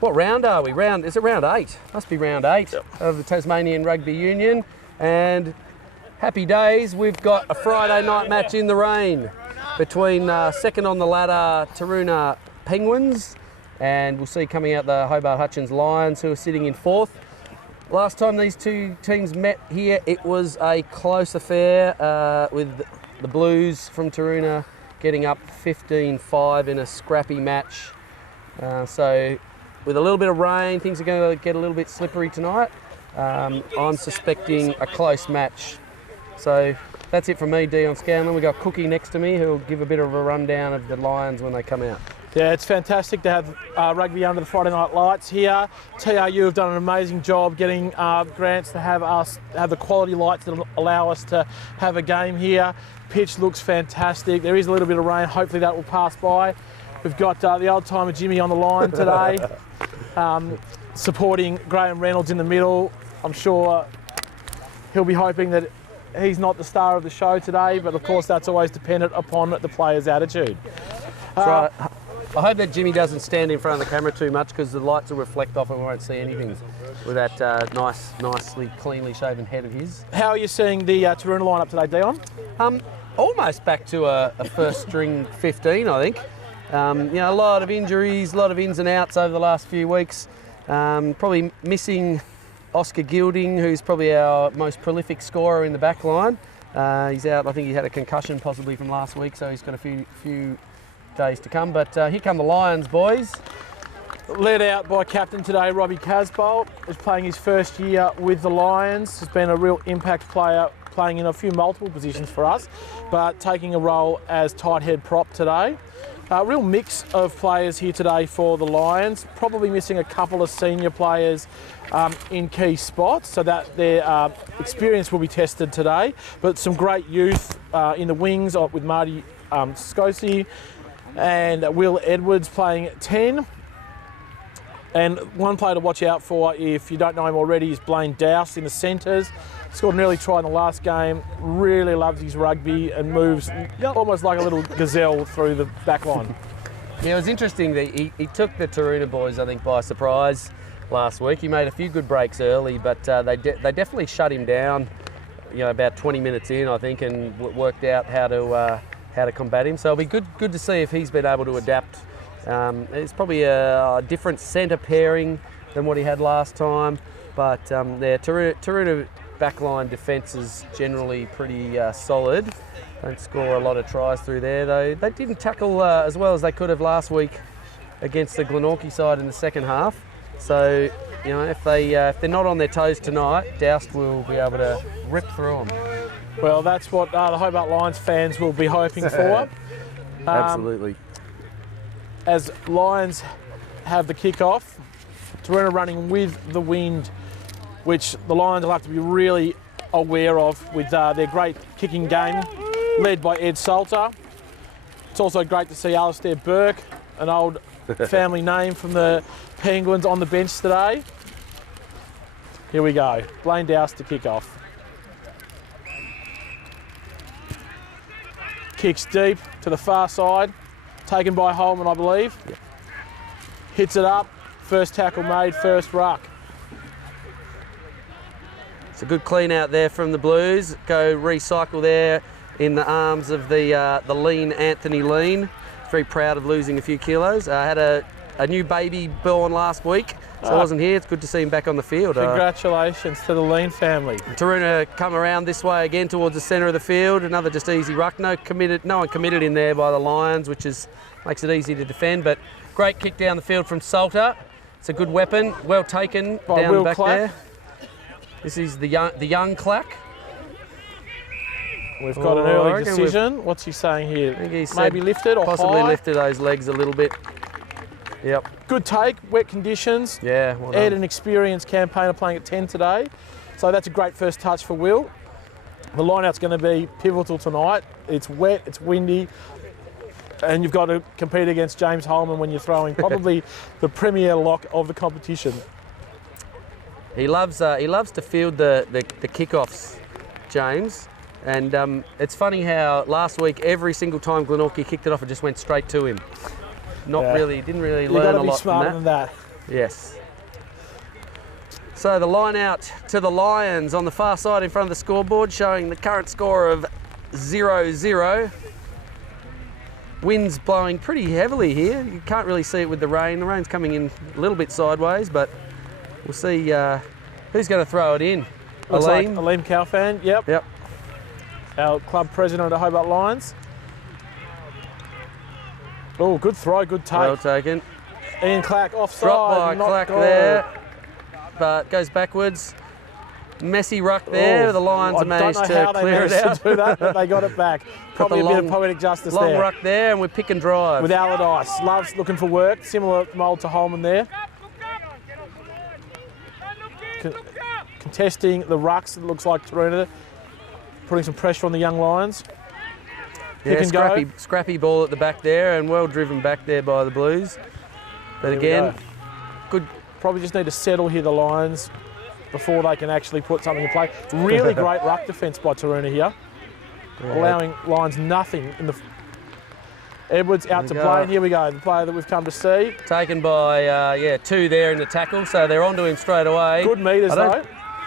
What round are we? Is it round 8? Must be round 8 of the Tasmanian Rugby Union. And happy days, we've got a Friday night match in the rain between second on the ladder Taroona Penguins, and we'll see coming out the Hobart Hutchins Lions, who are sitting in 4th. Last time these two teams met here, it was a close affair with the Blues from Taroona getting up 15-5 in a scrappy match. So with a little bit of rain, things are going to get a little bit slippery tonight. I'm suspecting a close match. So that's it from me, Dion Scanlon. We've got Cookie next to me, who'll give a bit of a rundown of the Lions when they come out. Yeah, it's fantastic to have rugby under the Friday night lights here. TRU have done an amazing job getting grants to have the quality lights that allow us to have a game here. Pitch looks fantastic. There is a little bit of rain. Hopefully that will pass by. We've got the old timer Jimmy on the line today, supporting Graham Reynolds in the middle. I'm sure he'll be hoping that he's not the star of the show today, but of course that's always dependent upon the player's attitude. That's right. I hope that Jimmy doesn't stand in front of the camera too much, because the lights will reflect off and we won't see anything with that nicely, cleanly shaven head of his. How are you seeing the Taroona lineup today, Dion? Almost back to a first string 15, I think. A lot of injuries, a lot of ins and outs over the last few weeks. Probably missing Oscar Gilding, who's probably our most prolific scorer in the back line. He's out. I think he had a concussion possibly from last week, so he's got a few days to come. But here come the Lions, boys. Led out by captain today, Robbie Casbolt, is playing his first year with the Lions. Has been a real impact player, playing in a few multiple positions for us, but taking a role as tight head prop today. A real mix of players here today for the Lions, probably missing a couple of senior players in key spots, so that their experience will be tested today. But some great youth in the wings with Marty Scosi and Will Edwards playing at 10. And one player to watch out for, if you don't know him already, is Blaine Dowse in the centres. Scored an early try in the last game, really loves his rugby and moves almost like a little gazelle through the back line. Yeah, it was interesting that he took the Taroona boys, I think, by surprise last week. He made a few good breaks early, but they definitely shut him down, about 20 minutes in, I think, and worked out how to combat him. So it'll be good to see if he's been able to adapt. It's probably a different centre pairing than what he had last time, but Taroona backline defence is generally pretty solid. Don't score a lot of tries through there, though. They didn't tackle as well as they could have last week against the Glenorchy side in the second half. So, if they're not on their toes tonight, Doust will be able to rip through them. Well, that's what the Hobart Lions fans will be hoping for. Absolutely. As Lions have the kick-off, Taroona running with the wind, which the Lions will have to be really aware of with their great kicking game, led by Ed Salter. It's also great to see Alistair Burke, an old family name from the Penguins, on the bench today. Here we go, Blaine Dowse to kick off. Kicks deep to the far side, taken by Holman, I believe. Yep. Hits it up, first tackle made, first ruck. It's a good clean out there from the Blues. Go recycle there in the arms of the lean Anthony Lean. Very proud of losing a few kilos. Had a new baby born last week, so I wasn't here. It's good to see him back on the field. Congratulations to the Lean family. Taroona come around this way again towards the centre of the field. Another just easy ruck. No one committed in there by the Lions, which makes it easy to defend. But great kick down the field from Salter. It's a good weapon, well taken by down Will the back Clack. there. This is the young Clack. We've got an early decision. What's he saying here? I think he said maybe lifted or possibly high. Lifted those legs a little bit. Yep. Good take, wet conditions. Yeah, well Ed, an experienced campaigner, playing at 10 today. So that's a great first touch for Will. The line-out's going to be pivotal tonight. It's wet, it's windy, and you've got to compete against James Holman when you're throwing probably the premier lock of the competition. He loves to field the kickoffs, James. And it's funny how last week every single time Glenorchy kicked it off, it just went straight to him. Didn't really learn a lot from that. You've got to be smarter than that. Yes. So the line out to the Lions on the far side in front of the scoreboard, showing the current score of 0-0. Wind's blowing pretty heavily here. You can't really see it with the rain. The rain's coming in a little bit sideways, but we'll see who's going to throw it in. Looks like Aleem. Aleem Kalfan, yep. Our club president of the Hobart Lions. Oh, good throw, good take. Well taken. Ian Clack offside. Drop by Clack there, but goes backwards. Messy ruck there. The Lions have managed to clear it out. To do that, but they got it back. Probably a bit of poetic justice there. Long ruck there, and we're pick and drive. With Allardyce. Loves looking for work. Similar mould to Holman there. Contesting the rucks, it looks like Taroona. Putting some pressure on the young Lions. Yeah, scrappy ball at the back there, and well driven back there by the Blues. But again, good. Probably just need to settle here, the Lions, before they can actually put something in play. Really great ruck defence by Taroona here. Yeah. Allowing Lions nothing in the... Edwards out to Blaine. Here we go, the player that we've come to see. Taken by, 2 there in the tackle, so they're onto him straight away. Good metres though.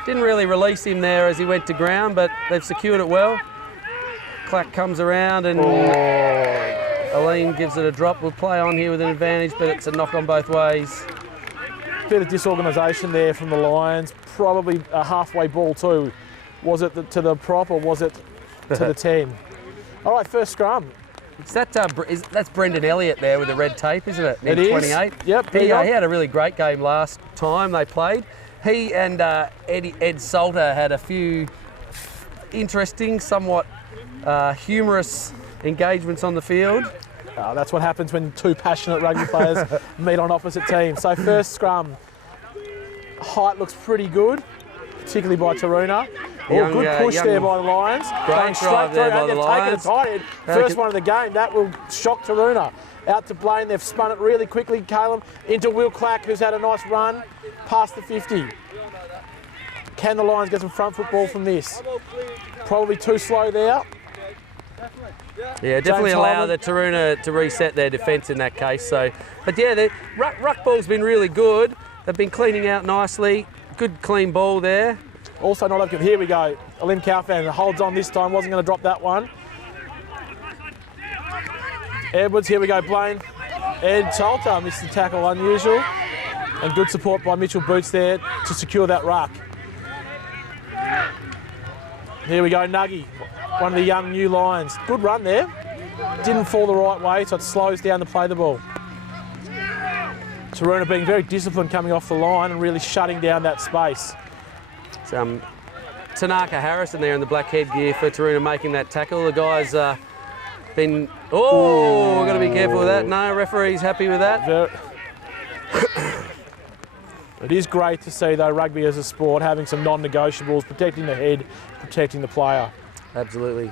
Didn't really release him there as he went to ground, but they've secured it well. Clack comes around and Aleem gives it a drop. We'll play on here with an advantage, but it's a knock on both ways. Bit of disorganisation there from the Lions. Probably a halfway ball too. Was it to the prop or was it to the 10? All right, first scrum. Is that's Brendan Elliott there with the red tape, isn't it? It is. 28. Yep. He had a really great game last time they played. He and Ed Salter had a few interesting, somewhat humorous engagements on the field. That's what happens when 2 passionate rugby players meet on opposite teams. So first scrum, height looks pretty good, particularly by Taroona. Good push there by the Lions. Great drive there by the Lions. First one of the game, that will shock Taroona. Out to Blaine, they've spun it really quickly, Caleb, into Will Clack, who's had a nice run past the 50. Can the Lions get some front football from this? Probably too slow there. Yeah, definitely allow the Taroona to reset their defence in that case. So, but yeah, the ruck ball's been really good. They've been cleaning out nicely. Good clean ball there. Also not up. Here we go. Aleem Kalfan holds on this time. Wasn't going to drop that one. Edwards, here we go, Blaine. Ed Salter missed the tackle, unusual. And good support by Mitchell Boots there to secure that ruck. Here we go, Nuggy, one of the young new Lions. Good run there. Didn't fall the right way, so it slows down to play the ball. Taroona being very disciplined coming off the line and really shutting down that space. Tanaka Harrison there in the black headgear for Taroona making that tackle. The guy's been... Oh, we've got to be careful with that. No, referee's happy with that. It is great to see, though, rugby as a sport, having some non-negotiables, protecting the head, protecting the player. Absolutely.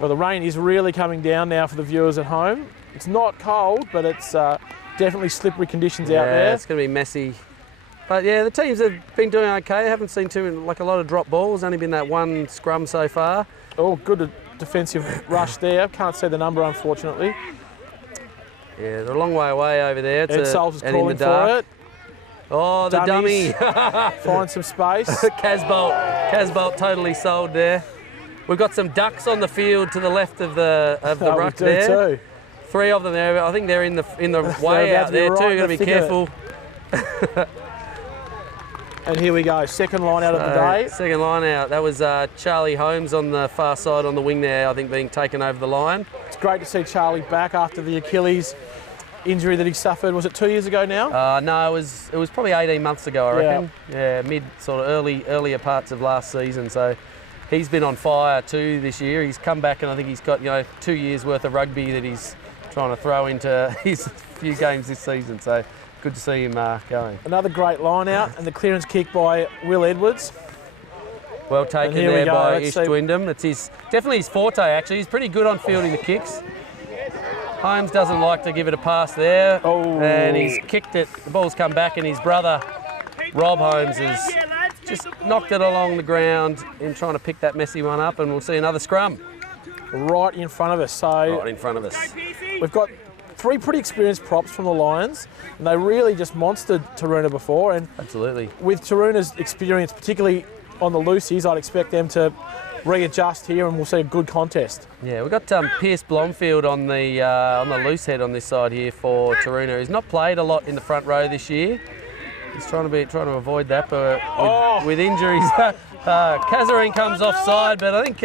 Well, the rain is really coming down now for the viewers at home. It's not cold, but it's definitely slippery conditions out there. Yeah, it's going to be messy. But yeah, the teams have been doing okay. I haven't seen a lot of drop balls. Only been that one scrum so far. Oh, good defensive rush there. Can't see the number, unfortunately. Yeah, they're a long way away over there. Ed Salter's calling for it. Oh, the dummy. Find some space. Casbolt totally sold there. We've got some ducks on the field to the left of the ruck there. Too. 3 of them there. I think they're in the way out there too. Got to be careful. And here we go, second line out of the day. Second line out. That was Charlie Holmes on the far side on the wing there, I think, being taken over the line. It's great to see Charlie back after the Achilles injury that he suffered. Was it 2 years ago now? No, it was probably 18 months ago, I reckon. Yeah, mid sort of earlier parts of last season. So he's been on fire too this year. He's come back and I think he's got 2 years worth of rugby that he's trying to throw into his few games this season. So good to see him going. Another great line out and the clearance kick by Will Edwards. Well taken there by Ish Dwindham. It's definitely his forte actually. He's pretty good on fielding the kicks. Holmes doesn't like to give it a pass there. Oh. And he's kicked it. The ball's come back and his brother, Rob Holmes, has just knocked it along the ground in trying to pick that messy one up, and we'll see another scrum. Right in front of us. Right in front of us. We've got three pretty experienced props from the Lions, and they really just monstered Taroona before. And Absolutely. with Taroona's experience, particularly on the loosies, I'd expect them to readjust here, and we'll see a good contest. Yeah, we've got Pierce Blomfield on the loose head on this side here for Taroona. He's not played a lot in the front row this year. He's trying to avoid that, but with injuries, Kazarine comes offside. But I think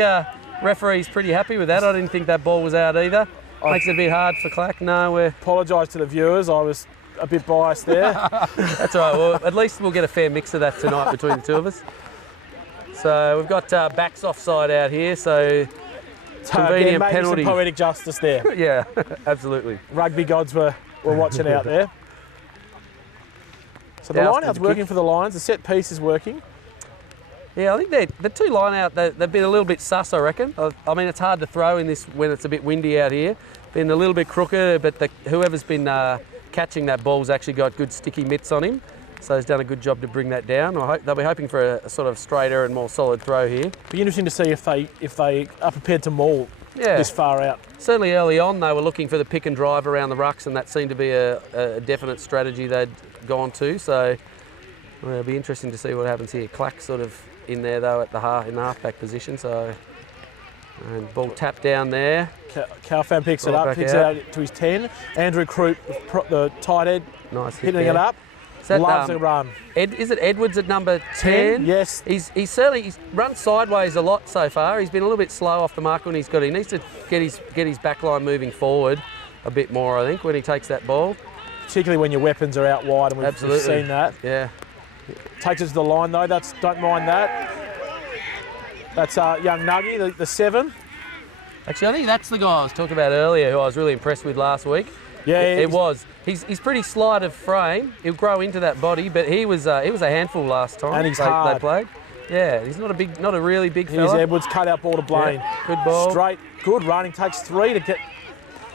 referee's pretty happy with that. I didn't think that ball was out either. Makes it a bit hard for Clack. No, we're Apologise to the viewers. I was a bit biased there. That's all right. Well, at least we'll get a fair mix of that tonight between the two of us. So we've got backs offside out here. So convenient maybe penalty. Some poetic justice there. Yeah, absolutely. Rugby gods were watching out there. So the Doused line-out's with the working kick. for the Lions. The set piece is working. Yeah, I think the two line out, they've been a little bit sus, I reckon. I mean, it's hard to throw in this when it's a bit windy out here. Been a little bit crooked, but whoever's been catching that ball's actually got good sticky mitts on him. So he's done a good job to bring that down. They'll be hoping for a sort of straighter and more solid throw here. Be interesting to see if they are prepared to maul this far out. Certainly early on they were looking for the pick and drive around the rucks, and that seemed to be a definite strategy they'd gone to. So it'll be interesting to see what happens here. Clack sort of in there though at in the halfback position. So and ball tapped down there. Calfan picks it Ball up, back picks out. it out to his 10. Andrew Croup, the tight end, Nice hit hitting there. it up. That, Loves the run. Is it Edwards at number 10? Yes. He's run sideways a lot so far. He's been a little bit slow off the mark when he needs to get his back line moving forward a bit more, I think, when he takes that ball. Particularly when your weapons are out wide, and we've seen that. Yeah. Takes us to the line though. Don't mind that. That's young Nuggy, the 7. Actually, I think that's the guy I was talking about earlier, who I was really impressed with last week. Yeah, it was. He's pretty slight of frame. He'll grow into that body, but he was a handful last time. And he's they hard. played. Yeah, he's not a really big Here's fella. Edwards, cut out ball to Blaine. Yeah, good ball. Straight, good running. Takes 3 to get.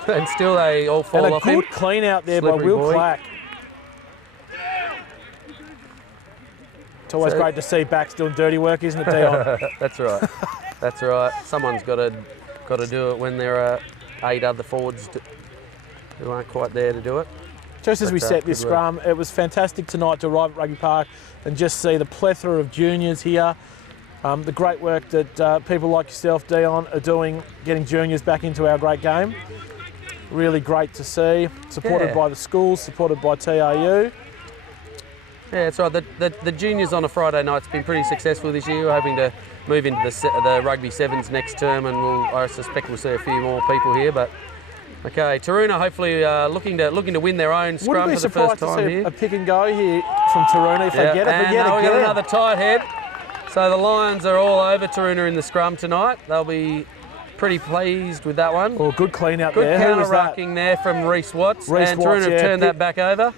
And still they all fall And a off good him. clean out there Slippery by Will boy. Clack. It's always great to see backs doing dirty work, isn't it, Dion? That's right. That's right. Someone's got to do it when there are 8 other forwards who aren't quite there to do it. Just as we set this good work. scrum, it was fantastic tonight to arrive at Rugby Park and just see the plethora of juniors here. The great work that people like yourself, Dion, are doing, getting juniors back into our great game. Really great to see. Supported by the schools, supported by TRU. Yeah, that's right. The juniors on a Friday night's been pretty successful this year. We're hoping to move into the rugby sevens next term, and I suspect we'll see a few more people here. But okay, Taroona hopefully looking to win their own scrum for the first time to see here. a pick and go here from Taroona if they get it. But And yet now we got again, another tight head. So the Lions are all over Taroona in the scrum tonight. They'll be pretty pleased with that one. oh, good clean out Good there. Who was that? counter-rucking there from Reece Watts. Reece and Watts, Taroona have turned yeah. that back over.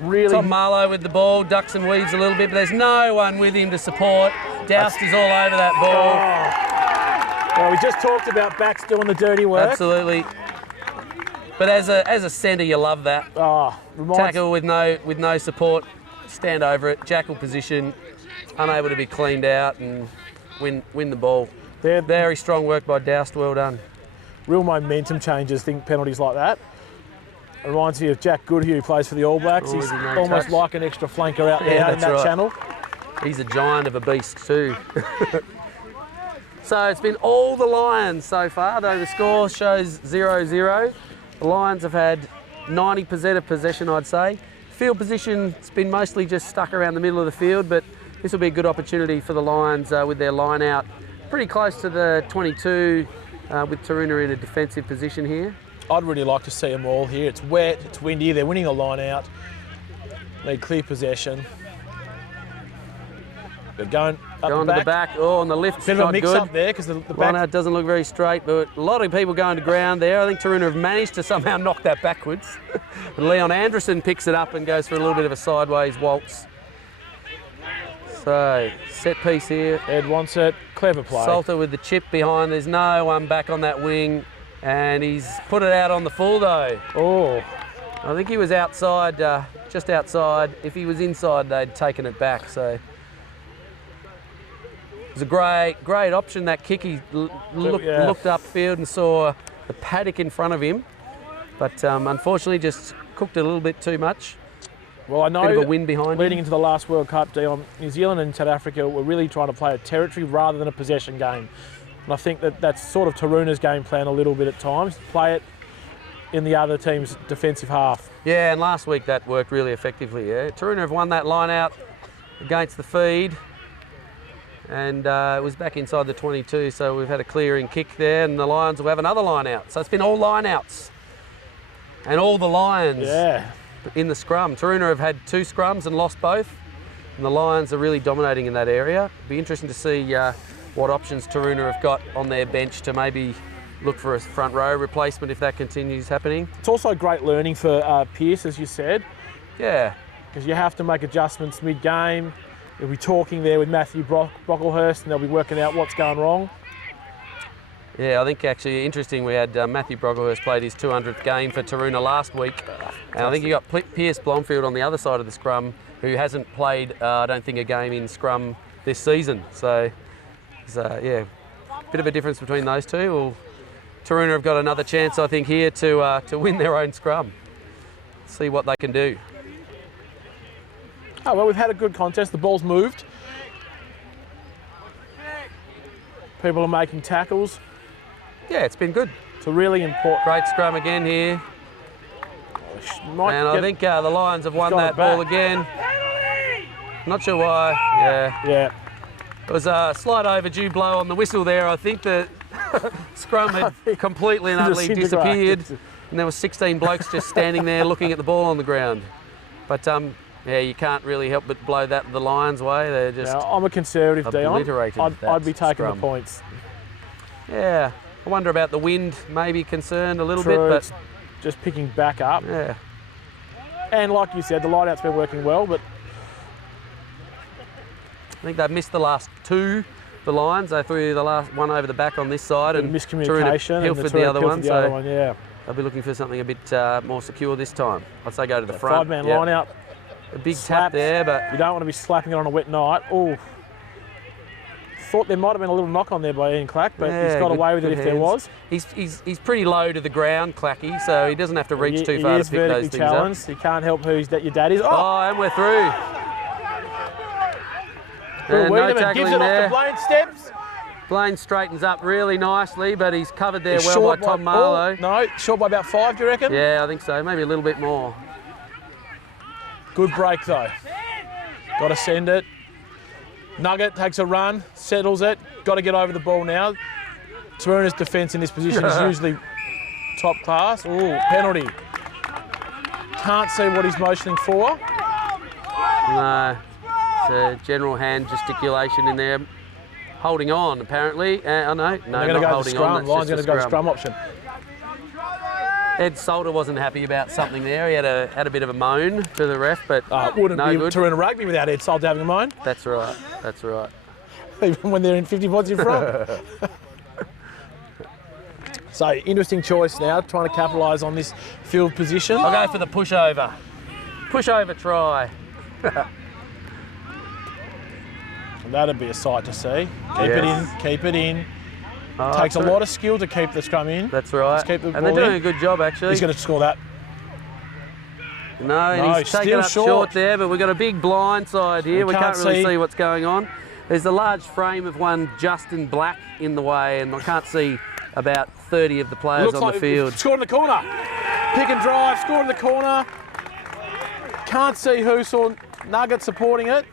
Really, Tom Marlowe with the ball, ducks and weaves a little bit, but there's no one with him to support. Doust is all over that ball. well, we just talked about backs doing the dirty work. Absolutely. But as a centre, you love that. Tackle with no support, stand over it, jackal position, unable to be cleaned out and win the ball. Very strong work by Doust, well done. Real momentum changes, think penalties like that. It reminds me of Jack Goodhue, who plays for the All Blacks. Always He's in no almost touch. like an extra flanker out there Yeah, in that's that right. channel. He's a giant of a beast too. So it's been all the Lions so far, though the score shows 0-0. The Lions have had 90% of possession, I'd say. Field position's been mostly just stuck around the middle of the field, but this will be a good opportunity for the Lions with their line out pretty close to the 22 with Taroona in a defensive position here. I'd really like to see them all here. It's wet, it's windy, they're winning a line out. Need clear possession. They're going up Going the to back. the back. Oh, and the lift's Bit of a not mix good. up there because the Line back. out doesn't look very straight, but a lot of people going to ground there. I think Taroona have managed to somehow knock that backwards. But Leon Anderson picks it up and goes for a little bit of a sideways waltz. So, set piece here. Ed wants it. Clever play. Salter with the chip behind. There's no one back on that wing. And he's put it out on the full though. Oh, I think he was outside, just outside. If he was inside, they'd taken it back. So it was a great option, that kick. He looked upfield and saw the paddock in front of him. But unfortunately just cooked a little bit too much. Well, I know Bit of a win behind leading him. into the last World Cup, Dion, New Zealand and South Africa were really trying to play a territory rather than a possession game. And I think that's sort of Taroona's game plan a little bit at times, play it in the other team's defensive half. Yeah, and last week that worked really effectively, yeah. Taroona have won that line out against the feed, and it was back inside the 22, so we've had a clearing kick there, and the Lions will have another line out. So it's been all line outs, and all the Lions in the scrum. Taroona have had 2 scrums and lost both, and the Lions are really dominating in that area. It'll be interesting to see what options Taroona have got on their bench to maybe look for a front row replacement if that continues happening. It's also great learning for Pearce, as you said. Yeah. Because you have to make adjustments mid-game. You'll be talking there with Matthew Brocklehurst and they'll be working out what's going wrong. Yeah, I think actually interesting, we had Matthew Brocklehurst played his 200th game for Taroona last week. And I think you got Pearce Blomfield on the other side of the scrum who hasn't played, I don't think, a game in scrum this season. So, yeah, bit of a difference between those two. Well, Taroona have got another chance, I think, here to win their own scrum. See what they can do. Oh, well, we've had a good contest. The ball's moved. People are making tackles. Yeah, it's been good. It's a really important... Great scrum again here. And I think the Lions have won that ball again. Not sure why. Yeah. It was a slight overdue blow on the whistle there. I think the scrum had completely and utterly disappeared. And there were 16 blokes just standing there looking at the ball on the ground. But yeah, you can't really help but blow that the Lions' way. They're just I'm a conservative, Dion. I'd be taking the points. Yeah. I wonder about the wind, maybe concerned a little True, bit, but it's just picking back up. Yeah. And like you said, the line-out's been working well, but I think they've missed the last 2, the Lions. They threw the last one over the back on this side, and miscommunication, Pilfered the other one. So yeah. They'll be looking for something a bit more secure this time. I'd say go to the front. 5-man line out. A big tap there, but you don't want to be slapping it on a wet night. Oh, thought there might have been a little knock on there by Ian Clack, but he's got away with it if there was. He's pretty low to the ground, Clacky, so he doesn't have to reach too far to pick those things up. He can't help who your dad is. Oh, and we're through. And no tackling gives it there. off to Blaine, steps. Blaine straightens up really nicely, but he's covered there well by Tom Marlowe. No, short by about 5, do you reckon? Yeah, I think so. Maybe a little bit more. Good break though. Got to send it. Nugget takes a run, settles it. Got to get over the ball now. Taroona's defence in this position is usually top class. Ooh, penalty. Can't see what he's motioning for. No, it's a general hand gesticulation in there. Holding on, apparently. Oh no, they're going to go to scrum. Lions going to go to scrum option. Ed Salter wasn't happy about something there. He had a bit of a moan to the ref, but wouldn't no be good. Taroona Rugby without Ed Salter having a moan. That's right. That's right. Even when they're in 50 points in front. So interesting choice now, trying to capitalise on this field position. I'll go for the pushover. Pushover try. That'd be a sight to see. Keep it in. Keep it in. Takes a lot of skill to keep the scrum in. That's right. Just keep the and they're doing a good job, actually. He's going to score that. No, he's taken up short there, but we've got a big blind side here. We can't really see what's going on. There's a large frame of one Justin Black in the way, and I can't see about 30 of the players on the field. Scored in the corner. Pick and drive, scored in the corner. Can't see who saw Nugget supporting it.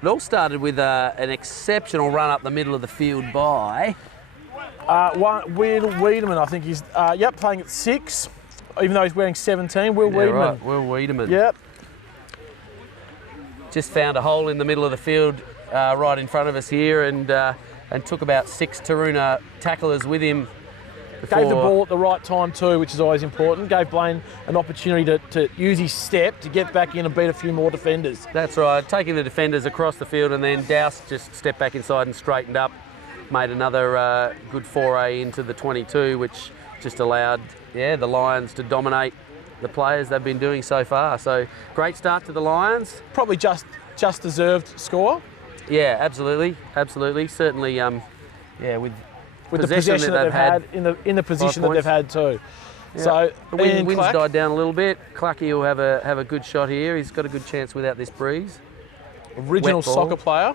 It all started with an exceptional run up the middle of the field by... Will Wiedemann, I think he's, playing at 6, even though he's wearing 17. Will Wiedemann. Right. Will Wiedemann. Yep. Just found a hole in the middle of the field right in front of us here and took about 6 Taroona tacklers with him. Gave the ball at the right time too, which is always important. Gave Blaine an opportunity to use his step to get back in and beat a few more defenders. That's right, taking the defenders across the field, and then Douse just stepped back inside and straightened up. Made another good foray into the 22, which just allowed the Lions to dominate the players they've been doing so far. So great start to the Lions. Probably just deserved score. Yeah, absolutely. Certainly yeah, with the possession that they've had in the position that they've had too. Yeah. So the wind's died down a little bit. Clucky will have a good shot here. He's got a good chance without this breeze. Original soccer player.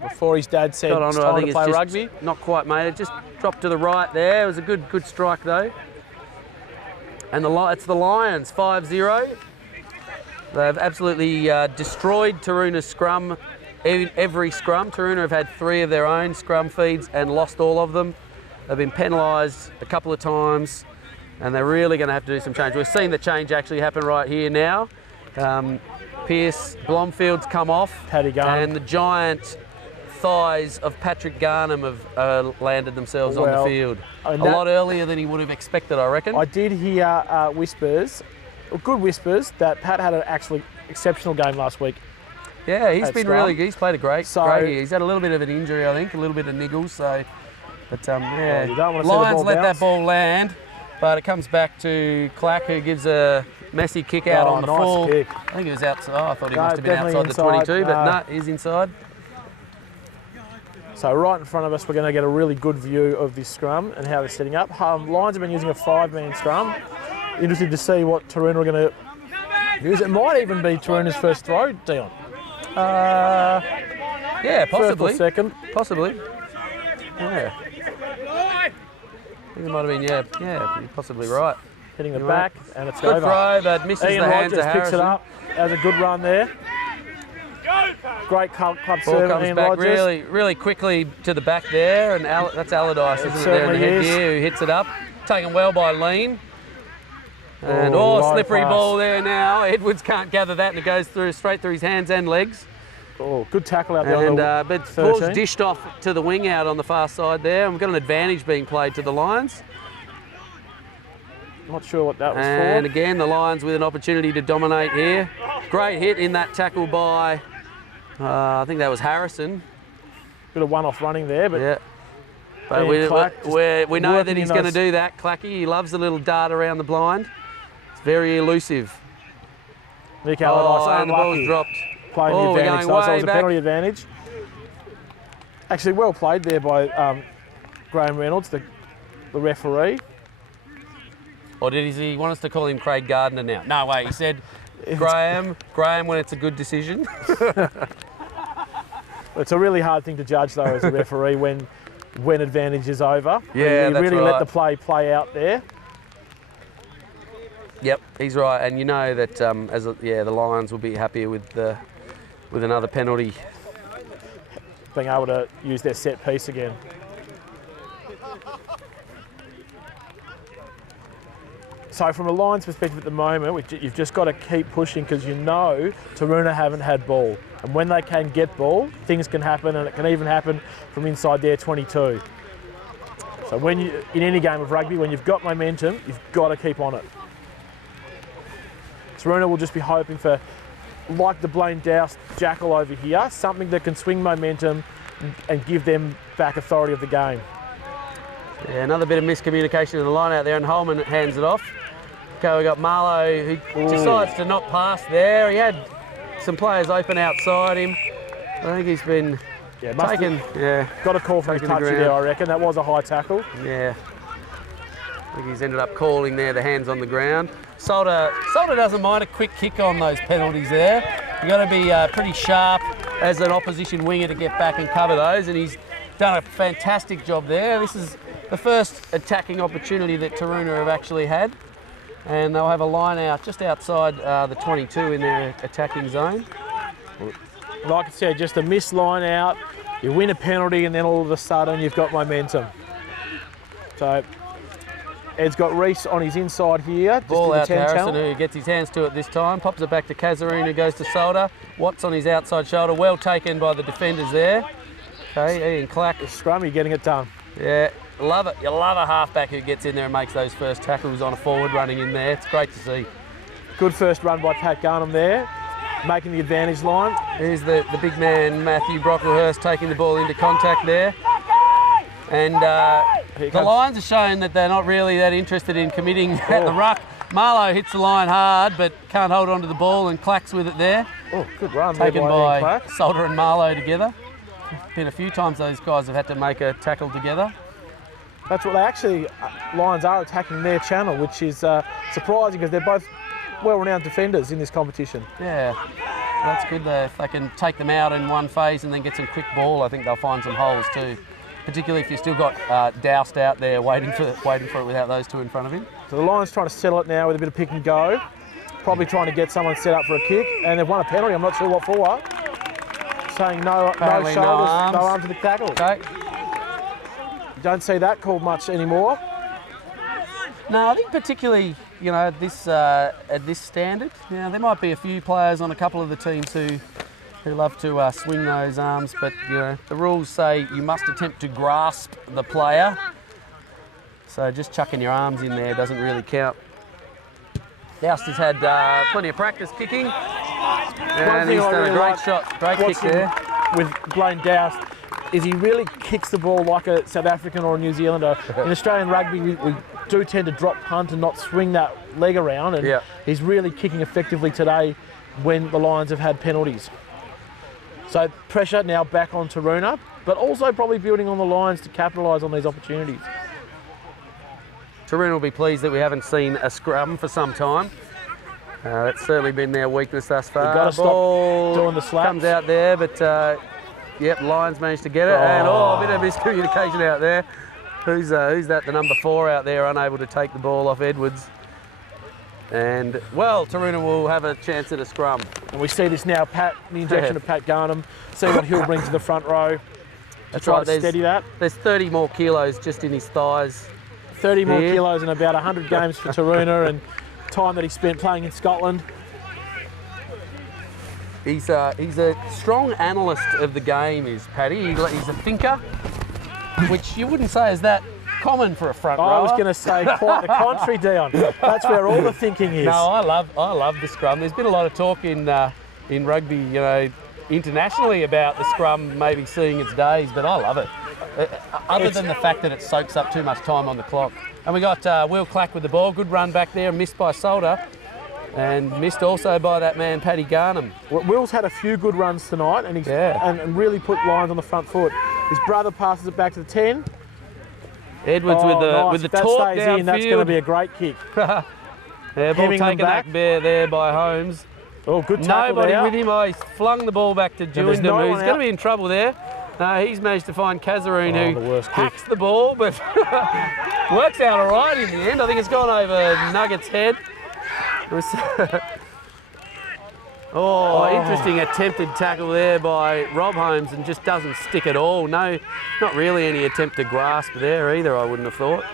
Before his dad said it's time to play rugby. Not quite made it. Just dropped to the right there. It was a good strike though. And it's the Lions, 5-0. They've absolutely destroyed Taroona's scrum. Every scrum. Taroona have had 3 of their own scrum feeds and lost all of them. They've been penalised a couple of times, and they're really going to have to do some change. We've seen the change actually happen right here now. Pierce Blomfield's come off, and the giant thighs of Patrick Garnham have landed themselves on the field. A lot earlier than he would have expected, I reckon. I did hear whispers, good whispers, that Pat had an actually exceptional game last week. Yeah, he's been really good. He's played a great year. He's had a little bit of an injury, I think, a little bit of niggles. So, but yeah, you don't want to Lions see the ball let that ball land, but it comes back to Clack, who gives a messy kick out on the full. Kick. I think he was outside. I thought he must have been outside the 22, but no, he's inside. So right in front of us, we're going to get a really good view of this scrum and how they're setting up. Lions have been using a 5-man scrum. Interested to see what Taroona are going to use. It might even be Taroona's first throw, Dion. Yeah, possibly. First or second. Possibly. Yeah. I think it might have been, yeah, you're possibly right. Hitting the back, and it's good over. Throw, but misses Ian the hands of Rogers Harrison. picks it up. Has a good run there. Great club Ball serve, comes Ian back Rogers. really quickly to the back there, and that's Allardyce, isn't it, there in the head gear, who hits it up. Taken well by Lean. And slippery pass. ball there now. Edwards can't gather that, and it goes straight through his hands and legs. Oh, good tackle out there. And but ball's dished off to the wing out on the far side there. And we've got an advantage being played to the Lions. Not sure what that was for. And again, the Lions with an opportunity to dominate here. Great hit in that tackle by, I think that was Harrison. Bit of one-off running there, but yeah. But we know that he's going to do that, Clacky. He loves the little dart around the blind. It's very elusive. Nick Allardyce, and the ball's dropped. Playing the advantage, so it was a penalty advantage. Actually, well played there by Graham Reynolds, the referee. Or did he want us to call him Craig Gardner now? No, wait, he said Graham when it's a good decision. It's a really hard thing to judge, though, as a referee when advantage is over. Yeah, you really let the play out there. Yep, he's right, and you know that the Lions will be happier with another penalty. Being able to use their set piece again. So from a Lions perspective at the moment, you've just got to keep pushing, because you know Taroona haven't had ball. And when they can get ball, things can happen, and it can even happen from inside their 22. So in any game of rugby, when you've got momentum, you've got to keep on it. Taroona will just be hoping for, like the Blaine Dowse jackal over here, something that can swing momentum and give them back authority of the game. Yeah, another bit of miscommunication in the line out there, and Holman hands it off. Okay, we've got Marlowe, who decides to not pass there. He had some players open outside him. I think he's been taken. Got a call from his touchy there, I reckon. That was a high tackle. Yeah. I think he's ended up calling there the hands on the ground. Solder doesn't mind a quick kick on those penalties there. You've got to be pretty sharp as an opposition winger to get back and cover those, and he's done a fantastic job there. This is the first attacking opportunity that Taroona have actually had, and they'll have a line out just outside the 22 in their attacking zone. Like I said, just a missed line out, you win a penalty, and then all of a sudden you've got momentum. So Ed's got Reese on his inside here. Ball out to Harrison, who gets his hands to it this time. Pops it back to Kazaroon, who goes to Solder. Watts on his outside shoulder. Well taken by the defenders there. Okay, Ian Clack. Scrummy getting it done. Yeah, love it. You love a halfback who gets in there and makes those first tackles on a forward running in there. It's great to see. Good first run by Pat Garnham there, making the advantage line. Here's the big man, Matthew Brocklehurst, taking the ball into contact there. And the Lions are showing that they're not really that interested in committing at the ruck. Marlowe hits the line hard, but can't hold on to the ball and Clacks with it there. Oh, good run taken there by Solder and Marlowe together. been a few times those guys have had to make a tackle together. That's what they actually, Lions are attacking their channel, which is surprising because they're both well-renowned defenders in this competition. Yeah, that's good though. If they can take them out in one phase and then get some quick ball, I think they'll find some holes too. Particularly if you've still got Doused out there waiting for it without those two in front of him. So the Lions trying to settle it now with a bit of pick and go. Probably trying to get someone set up for a kick, and they've won a penalty. I'm not sure what for. Saying no shoulders, no arms to the tackle. Okay. Don't see that called much anymore. No, I think particularly, you know, at this standard, you know, there might be a few players on a couple of the teams who love to swing those arms, but you know, the rules say you must attempt to grasp the player. So just chucking your arms in there doesn't really count. Doust has had plenty of practice kicking, and he's done a great shot, great kick there. With Blaine Doust, is he really kicks the ball like a South African or a New Zealander. In Australian rugby, we do tend to drop punt and not swing that leg around, and he's really kicking effectively today when the Lions have had penalties. So pressure now back on Taroona, but also probably building on the Lions to capitalise on these opportunities. Taroona will be pleased that we haven't seen a scrum for some time. That's certainly been their weakness thus far. They've got to stop doing the slaps. Comes out there, but yep, Lions managed to get it, and a bit of miscommunication out there. Who's that? The number 4 out there, unable to take the ball off Edwards. And, well, Taroona will have a chance at a scrum. And we see this now, Pat, the injection of Pat Garnham. See what Hill brings to the front row. That's try right, to steady that. There's 30 more kilos just in his thighs. 30 more kilos in about 100 games for Taroona, and time that he spent playing in Scotland. He's a strong analyst of the game, is Paddy. He's a thinker, which you wouldn't say is that common for a front rower. I was going to say quite the contrary, Dion. That's where all the thinking is. No, I love the scrum. There's been a lot of talk in rugby, you know, internationally about the scrum maybe seeing its days, but I love it. Other than the fact that it soaks up too much time on the clock. And we got Will Clack with the ball. Good run back there, missed by Solder. And missed also by that man, Paddy Garnham. Will's had a few good runs tonight, and he's and really put Lions on the front foot. His brother passes it back to the 10. Edwards with the torque downfield. That's going to be a great kick. Ball taken back there by Holmes. Oh, good tackle. Nobody there with him. He's flung the ball back to Jewindam. He's going to be in trouble there. He's managed to find Kazaroon, who hacks the ball, but works out all right in the end. I think it's gone over Nugget's head. Interesting attempted tackle there by Rob Holmes, and just doesn't stick at all. No, not really any attempt to grasp there either, I wouldn't have thought.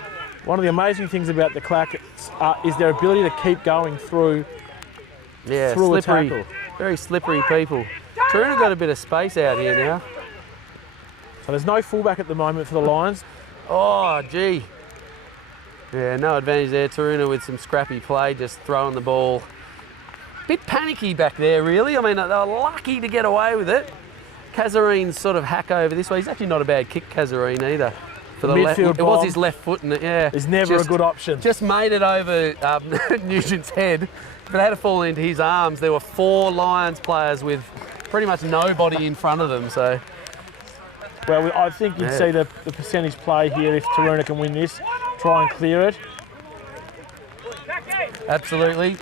One of the amazing things about the Clackets is their ability to keep going through slippery, a tackle. Very slippery people. Taroona got a bit of space out here now. So there's no fullback at the moment for the Lions. Oh, gee. Yeah, no advantage there. Taroona with some scrappy play, just throwing the ball. Bit panicky back there, really. I mean, they were lucky to get away with it. Kazareen's sort of hack over this way. He's actually not a bad kick, Kazareen, either. For the midfield it was his left foot, and it's never a good option. Just made it over Nugent's head, but it had to fall into his arms. There were 4 Lions players with pretty much nobody in front of them, so. Well, I think you'd see the percentage play here if Taroona can win this. Try and clear it. Absolutely.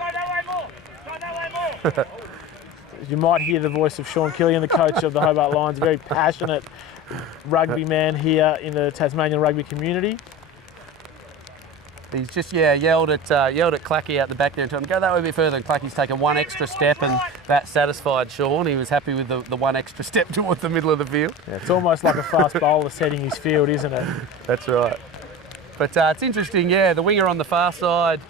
You might hear the voice of Sean Killian, the coach of the Hobart Lions, a very passionate rugby man here in the Tasmanian rugby community. He's just yelled at Clacky out the back there and told him go that way a bit further, and Clacky's taken one extra step, and that satisfied Sean. He was happy with the one extra step towards the middle of the field. Yeah, it's almost like a fast bowler setting his field, isn't it? That's right. But it's interesting, the winger on the far side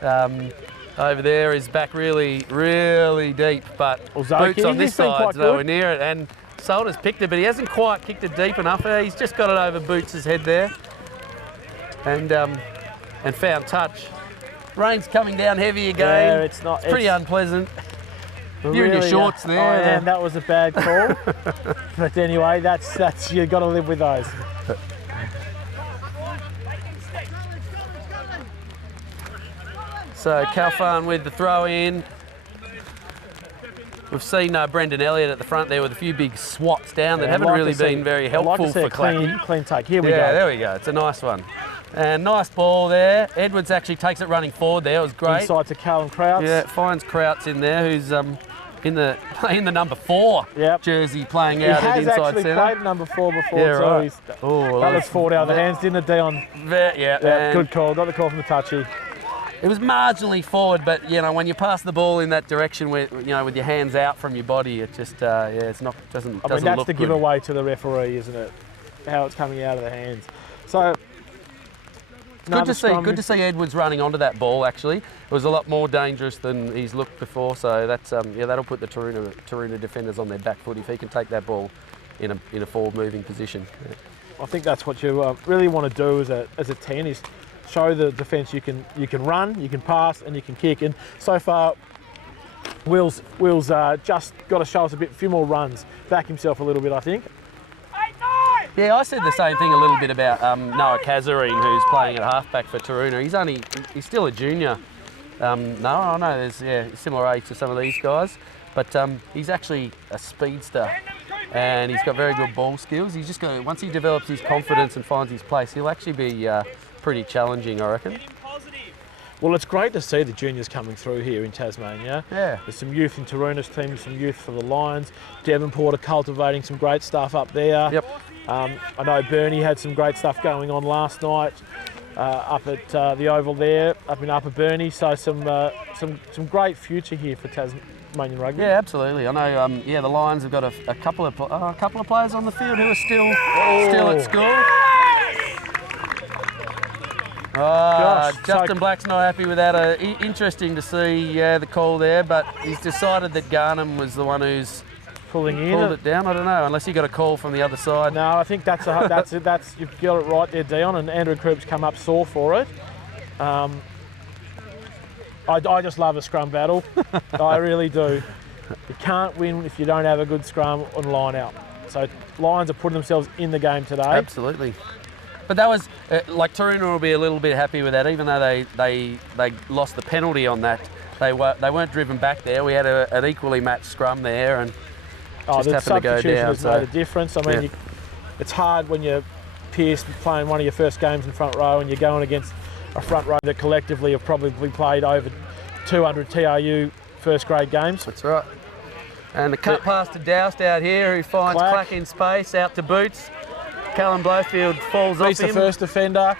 over there is back really, really deep, but Boots on this side's nowhere near it, and Solder's picked it, but he hasn't quite kicked it deep enough. He's just got it over Boots' head there, and found touch. Rain's coming down heavy again. Yeah, it's pretty unpleasant. You're really, in your shorts there. And that was a bad call. But anyway, that's you've got to live with those. So Kalfan with the throw in. We've seen Brendan Elliott at the front there with a few big swats down that I'd haven't like really to see- been very I'd like helpful to see for a clean, Clacky. clean take. Here we Yeah, go. there we go. It's a nice one. And nice ball there. Edwards actually takes it running forward there. It was great. Inside to Callum Crouch. Yeah, finds Crouch in there, who's playing the number 4 Yep. jersey, playing He out has at inside actually centre. played number 4 before, Yeah, too. right. He's- Oh, That was forward out of the hands, didn't it, Dion? Yeah, Yeah, good call. Got the call from the touchy. It was marginally forward, but you know, when you pass the ball in that direction, with your hands out from your body, it just it's not doesn't. I mean, doesn't that's look the good. giveaway to the referee, isn't it? How it's coming out of the hands. So Good to see Edwards running onto that ball. Actually, it was a lot more dangerous than he's looked before. So that's that'll put the Taroona defenders on their back foot if he can take that ball in a forward moving position. Yeah. I think that's what you really want to do as a 10 is show the defence you can run, you can pass, and you can kick. And so far, Will's just got to show us a few more runs, back himself a little bit, I think. Yeah, I said the same thing a little bit about Noah Kazarine, who's playing at halfback for Taroona. He's still a junior. I know there's similar age to some of these guys, but he's actually a speedster, and he's got very good ball skills. He's just got once he develops his confidence and finds his place, he'll actually be pretty challenging, I reckon. Well, it's great to see the juniors coming through here in Tasmania. Yeah. There's some youth in Taroona's team, some youth for the Lions. Devonport are cultivating some great stuff up there. Yep. I know Bernie had some great stuff going on last night up at the Oval there, up in Upper Bernie. So some great future here for Tasmanian Rugby. Yeah, absolutely. I know. The Lions have got a couple of players on the field who are still at school. Justin Black's not happy with that. Interesting to see the call there, but he's decided that Garnham was the one who's pulled it down. I don't know, unless he got a call from the other side. No, I think that's you've got it right there, Dion, and Andrew Kroop's come up sore for it. I just love a scrum battle. I really do. You can't win if you don't have a good scrum and line out. So Lions are putting themselves in the game today. Absolutely. But that was Taroona will be a little bit happy with that, even though they lost the penalty on that. They weren't driven back there. We had an equally matched scrum there, and just happened to go down. Has made a difference. I mean, it's hard when you're Pierce playing one of your first games in front row, and you're going against a front row that collectively have probably played over 200 TRU first grade games. That's right. And the cut pass to Doust out here, who finds Clack in space, out to Boots. Callum Blowfield falls off him. The first defender.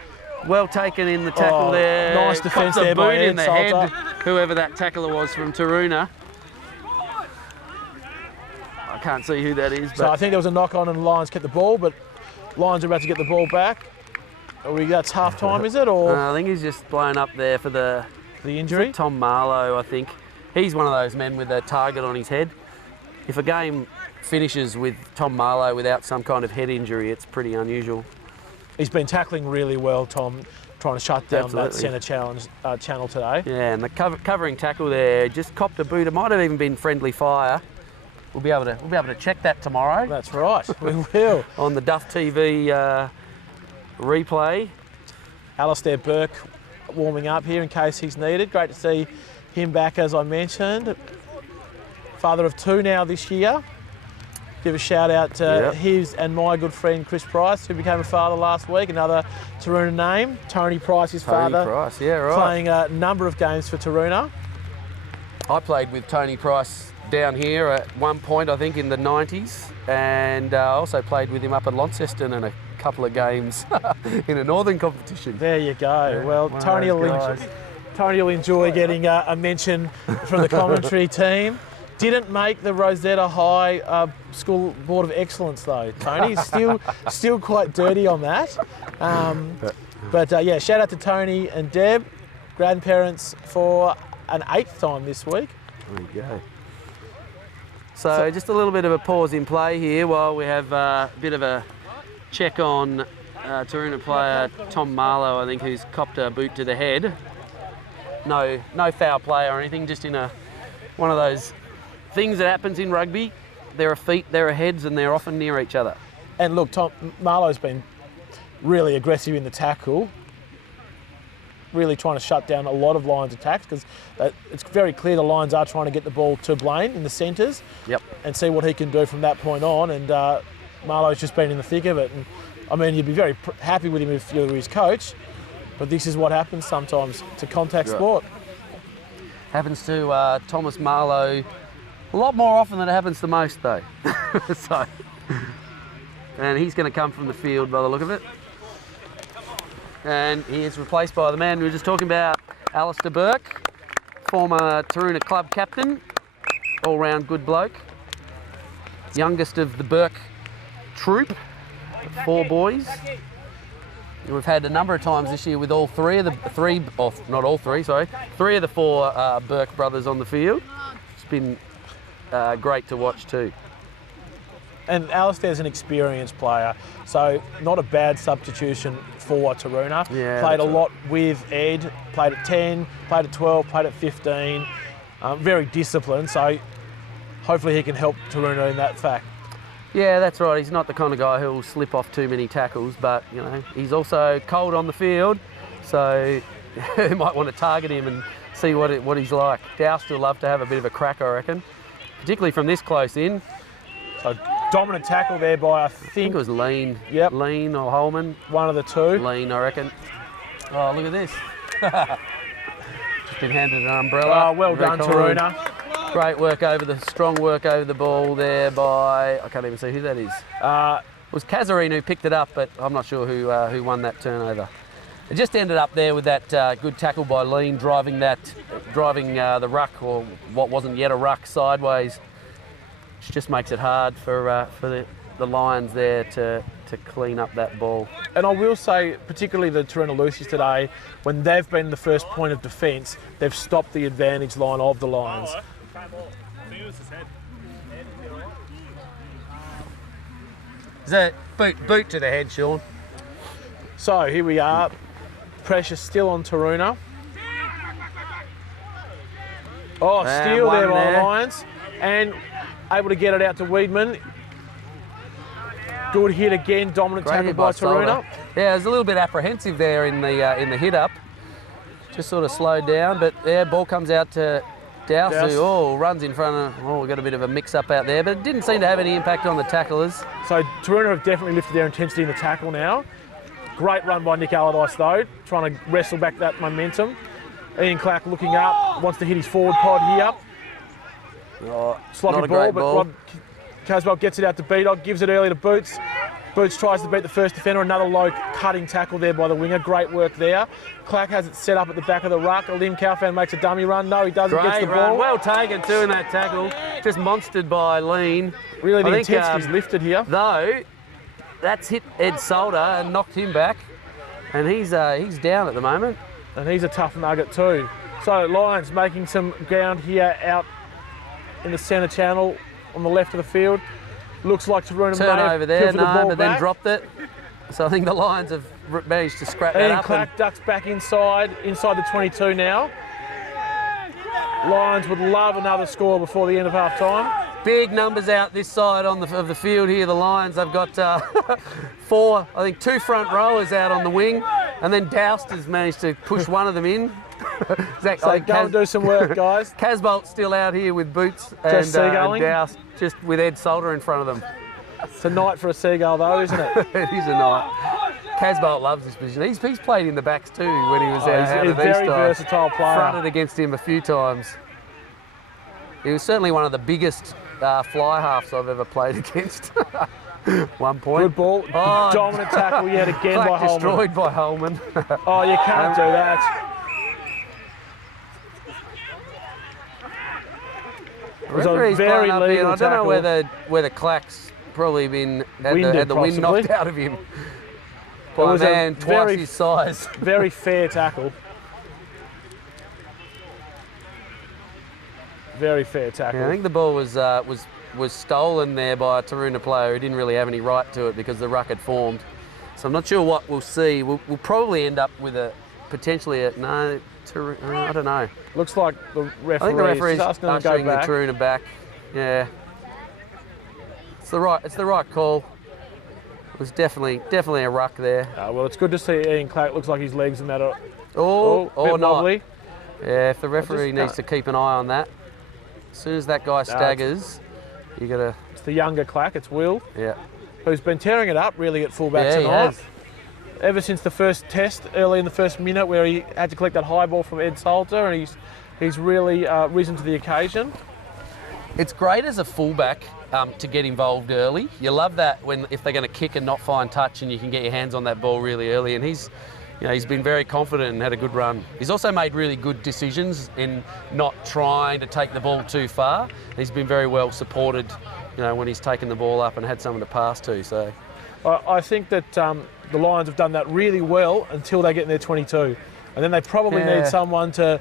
Well taken in the tackle there. Nice defence there by boot in the Salter. head, whoever that tackler was from Taroona. I can't see who that is. But So I think there was a knock on and the Lions kept the ball, but Lions are about to get the ball back. That's half time, is it? Or I think he's just blown up there for the injury? Tom Marlowe, I think. He's one of those men with a target on his head. If a game finishes with Tom Marlowe without some kind of head injury, it's pretty unusual. He's been tackling really well, Tom, trying to shut down that centre channel today. Yeah, and the covering tackle there just copped a boot. It might have even been friendly fire. We'll be able to check that tomorrow. That's right, we will. On the Duff TV replay. Alistair Burke warming up here in case he's needed. Great to see him back, as I mentioned. Father of 2 now this year. Give a shout out to his and my good friend Chris Price, who became a father last week. Another Taroona name, Tony Price, his father. Tony Price, yeah, right. Playing a number of games for Taroona. I played with Tony Price down here at one point, I think, in the 90s, and I also played with him up at Launceston in a couple of games in a northern competition. There you go. Yeah, well, Tony will enjoy getting a mention from the commentary team. Didn't make the Rosetta High School Board of Excellence though, Tony. Still quite dirty on that. But shout out to Tony and Deb, grandparents for an 8th time this week. There you go. So just a little bit of a pause in play here while we have a bit of a check on Taroona player Tom Marlowe, I think, who's copped a boot to the head. No foul play or anything, just in one of those things that happens in rugby. There are feet, there are heads, and they're often near each other. And look, Tom Marlowe's been really aggressive in the tackle. really trying to shut down a lot of Lions' attacks, because it's very clear the Lions are trying to get the ball to Blaine in the centres. Yep. And see what he can do from that point on. And Marlowe's just been in the thick of it. And I mean, you'd be very happy with him if you were his coach, but this is what happens sometimes to contact sport. Happens to Thomas Marlowe a lot more often than it happens to most, though. So, and he's going to come from the field by the look of it. And he is replaced by the man we were just talking about, Alistair Burke, former Taroona club captain, all-round good bloke. Youngest of the Burke troop, 4 boys. We've had a number of times this year with all three of the 4 Burke brothers on the field. It's been great to watch too. And Alistair's an experienced player, so not a bad substitution for Taroona. Yeah, played a lot with Ed, played at 10, played at 12, played at 15. Very disciplined, so hopefully he can help Taroona in that fact. Yeah, that's right. He's not the kind of guy who'll slip off too many tackles, but you know, he's also cold on the field, so you might want to target him and see what he's like. Doust will love to have a bit of a crack, I reckon, particularly from this close in. So dominant tackle there by, I think it was Lean. Yep. Lean or Holman. One of the two. Lean, I reckon. Oh, look at this. Just been handed an umbrella. Oh, well done, Taroona. Great work strong work over the ball there by, I can't even see who that is. It was Kazarine who picked it up, but I'm not sure who won that turnover. It just ended up there with that good tackle by Lean, driving the ruck, or what wasn't yet a ruck, sideways, which just makes it hard for the Lions there to clean up that ball. And I will say, particularly the Taroona Lucy's today, when they've been the first point of defence, they've stopped the advantage line of the Lions. Is that boot to the head, Sean? So here we are. Pressure still on Taroona. Oh, steal there by the Lions. And able to get it out to Weedman. Good hit again, dominant tackle by Taroona. Yeah, I was a little bit apprehensive there in the hit up. Just sort of slowed down, but yeah, ball comes out to Douse, who runs in front of, we got a bit of a mix-up out there, but it didn't seem to have any impact on the tacklers. So Taroona have definitely lifted their intensity in the tackle now. Great run by Nick Allardyce though, trying to wrestle back that momentum. Ian Clack looking up, wants to hit his forward pod here. Sloppy ball, but Rod Caswell gets it out to Beadog, gives it early to Boots. Boots tries to beat the first defender, another low cutting tackle there by the winger, great work there. Clack has it set up at the back of the ruck. Lim Kaufman makes a dummy run, no he doesn't, gets the ball. Well taken too in that tackle, just monstered by Lean. Really the intensity's lifted here. Though, that's hit Ed Solder and knocked him back, and he's down at the moment. And he's a tough nugget too. So Lions making some ground here out in the centre channel on the left of the field. Looks like Taroona turn over there, but then back. Dropped it. So I think the Lions have managed to scrap that up. Clark ducks back inside the 22 now. Lions would love another score before the end of half time. Big numbers out this side of the field here. The Lions, they've got 2 front rowers out on the wing, and then Doust has managed to push one of them in. So go and do some work, guys. Casbolt's still out here with Boots and Doust, just with Ed Solder in front of them. It's a night for a seagull though, isn't it? It is a night. Casbolt loves this position. He's played in the backs too when he was out he's of a very versatile player. Fronted against him a few times. He was certainly one of the biggest fly halves I've ever played against. 1 point. Good ball. Oh, dominant tackle yet again by Holman. Destroyed by Holman. Oh, you can't do that. It was a very legal I don't know whether Clack's probably been had the wind knocked out of him. By a man twice his size. Very fair tackle. Very fair tackle. Yeah, I think the ball was stolen there by a Taroona player who didn't really have any right to it because the ruck had formed. So I'm not sure what we'll see. We'll probably end up with I don't know. Looks like the referee. I think the referee's ushering the Taroona back. Yeah, it's the right call. It was definitely a ruck there. Well, it's good to see Ian Clark. Looks like his legs are or bit not. wobbly. Yeah, if the referee needs to keep an eye on that. As soon as that guy staggers, you got to... It's the younger clack, it's Will. Yeah. Who's been tearing it up really at fullback tonight. He has. Ever since the first test, early in the first minute, where he had to collect that high ball from Ed Salter, and he's really risen to the occasion. It's great as a fullback to get involved early. You love that if they're going to kick and not find touch, and you can get your hands on that ball really early. And he's been very confident and had a good run. He's also made really good decisions in not trying to take the ball too far. He's been very well supported, when he's taken the ball up and had someone to pass to. So, I think that the Lions have done that really well until they get in their 22, and then they probably need someone to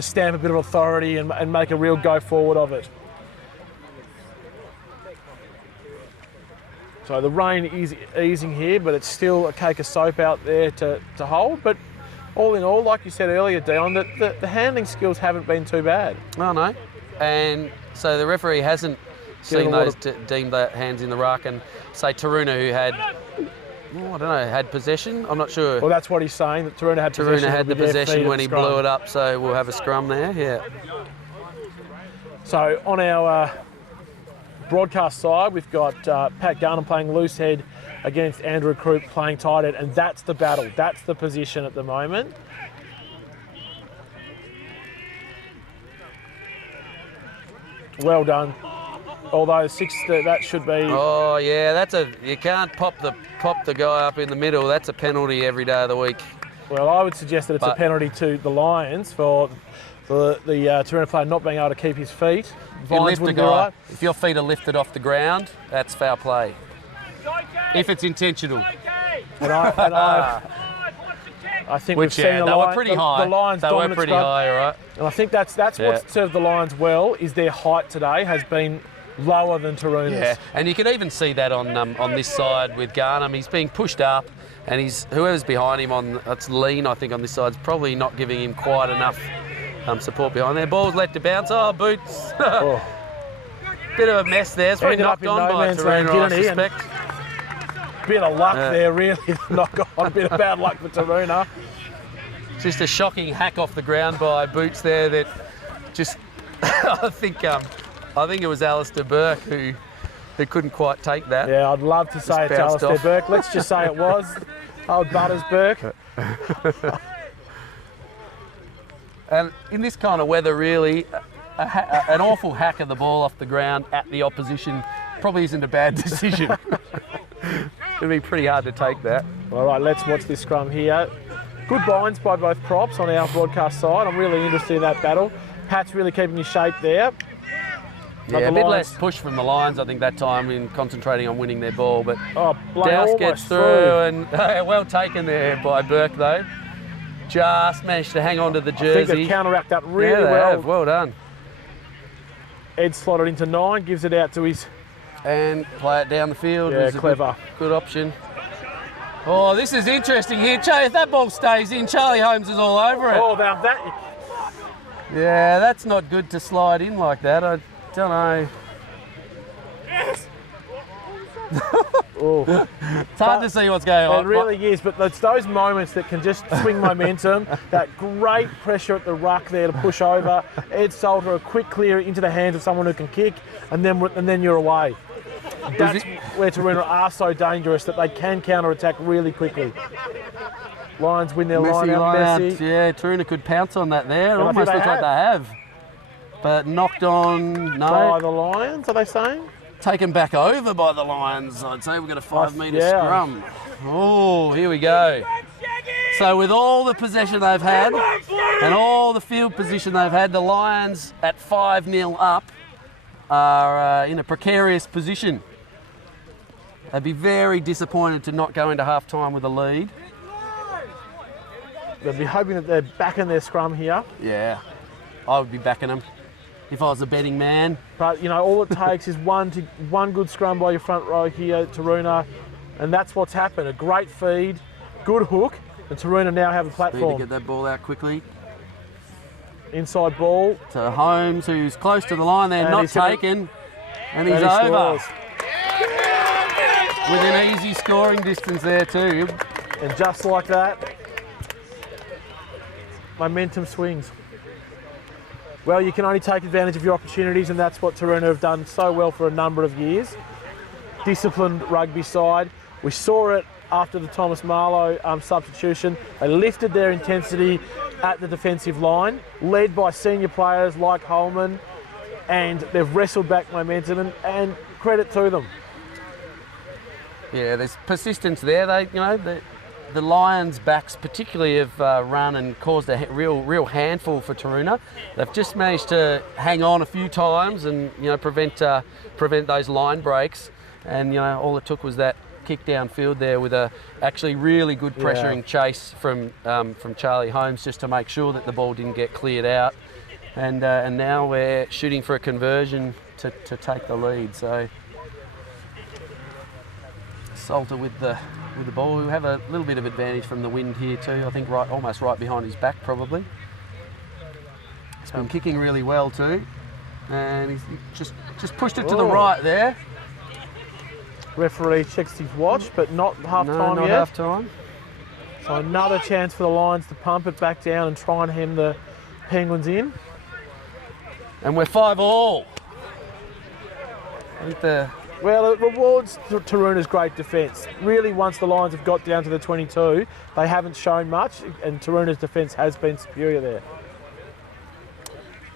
stamp a bit of authority and make a real go forward of it. So the rain is easing here, but it's still a cake of soap out there to hold. But all in all, like you said earlier, Dion, the handling skills haven't been too bad. Oh, no. And so the referee hasn't seen those deemed that hands in the ruck, and say Taroona, who had possession. I'm not sure. Well, that's what he's saying, that Taroona had possession. Taroona had the possession when he blew it up, so we'll have a scrum there, yeah. So on our broadcast side, we've got Pat Garnham playing loose head against Andrew Croup playing tight head, and that's the battle. That's the position at the moment. Well done. Although that should be... Oh yeah, you can't pop the guy up in the middle. That's a penalty every day of the week. Well, I would suggest that it's a penalty to the Lions for the Taroona player not being able to keep his feet. If your feet are lifted off the ground, that's foul play. If it's intentional. I think we've seen the Lions pretty high. The Lions they were pretty high, all right. And I think that's what served the Lions well, is their height today has been lower than Taroona's. Yeah, and you can even see that on this side with Garnham. He's being pushed up, and whoever's behind him that's lean, I think, on this side, is probably not giving him quite enough support behind there. Ball's let to bounce. Oh, Boots. Bit of a mess there. It's probably knocked on by Taroona, I suspect. Bit of luck there, really. Knock on. A bit of bad luck for Taroona. Just a shocking hack off the ground by Boots there that just, I think it was Alistair Burke who couldn't quite take that. Yeah, I'd love to say it's Alistair Burke. Let's just say it was. Old Butters Burke. And in this kind of weather, really, an awful hack of the ball off the ground at the opposition probably isn't a bad decision. It'd be pretty hard to take that. All right, let's watch this scrum here. Good binds by both props on our broadcast side. I'm really interested in that battle. Pat's really keeping his shape there. Yeah, a bit less push from the Lions, I think, that time, in concentrating on winning their ball. But Dowse gets through, and well taken there by Burke, though. Just managed to hang on to the jersey. I think they've counteract that really well. Have. Well done. Ed slotted into 9, gives it out to his... And play it down the field. Yeah, clever. Good option. Oh, this is interesting here. If that ball stays in, Charlie Holmes is all over it. Oh, now that... Yeah, that's not good to slide in like that. I don't know. Yes! It's hard to see what's going on. It really is, but it's those moments that can just swing momentum. That great pressure at the ruck there to push over. Ed Salter, a quick clear into the hands of someone who can kick, and then you're away. That's where Taroona are so dangerous, that they can counter-attack really quickly. Lions win their line out, Messi. Yeah, Taroona could pounce on that there. It almost looks like they have. But knocked on, no. By the Lions, are they saying? Taken back over by the Lions, I'd say. We've got a 5-metre scrum. Oh, here we go. So with all the possession they've had and all the field position they've had, the Lions at 5-0 up are in a precarious position. They'd be very disappointed to not go into half-time with a lead. They'll be hoping that they're back in their scrum here. Yeah, I would be backing them if I was a betting man. But, all it takes is one good scrum by your front row here, Taroona, and that's what's happened. A great feed, good hook, and Taroona now have a platform. Need to get that ball out quickly. Inside ball. To Holmes, who's close to the line there, not taken, and he's over. Within easy scoring distance there too. And just like that, momentum swings. Well, you can only take advantage of your opportunities, and that's what Taroona have done so well for a number of years. Disciplined rugby side. We saw it after the Thomas Marlowe substitution. They lifted their intensity at the defensive line, led by senior players like Holman, and they've wrestled back momentum, and credit to them. Yeah, there's persistence there. The Lions' backs particularly have run and caused a real handful for Taroona. They've just managed to hang on a few times and prevent those line breaks. And all it took was that kick downfield there with a actually really good pressuring chase from Charlie Holmes just to make sure that the ball didn't get cleared out. And now we're shooting for a conversion to take the lead. So Salter with the ball, who have a little bit of advantage from the wind here too. I think almost right behind his back probably. He's been kicking really well too, and he's just pushed it to the right there. Referee checks his watch, but not half time not yet. half time. So another chance for the Lions to pump it back down and try and hem the Penguins in. And we're 5-all. I think Well, it rewards Taroona's great defence. Really, once the Lions have got down to the 22, they haven't shown much, and Taroona's defence has been superior there.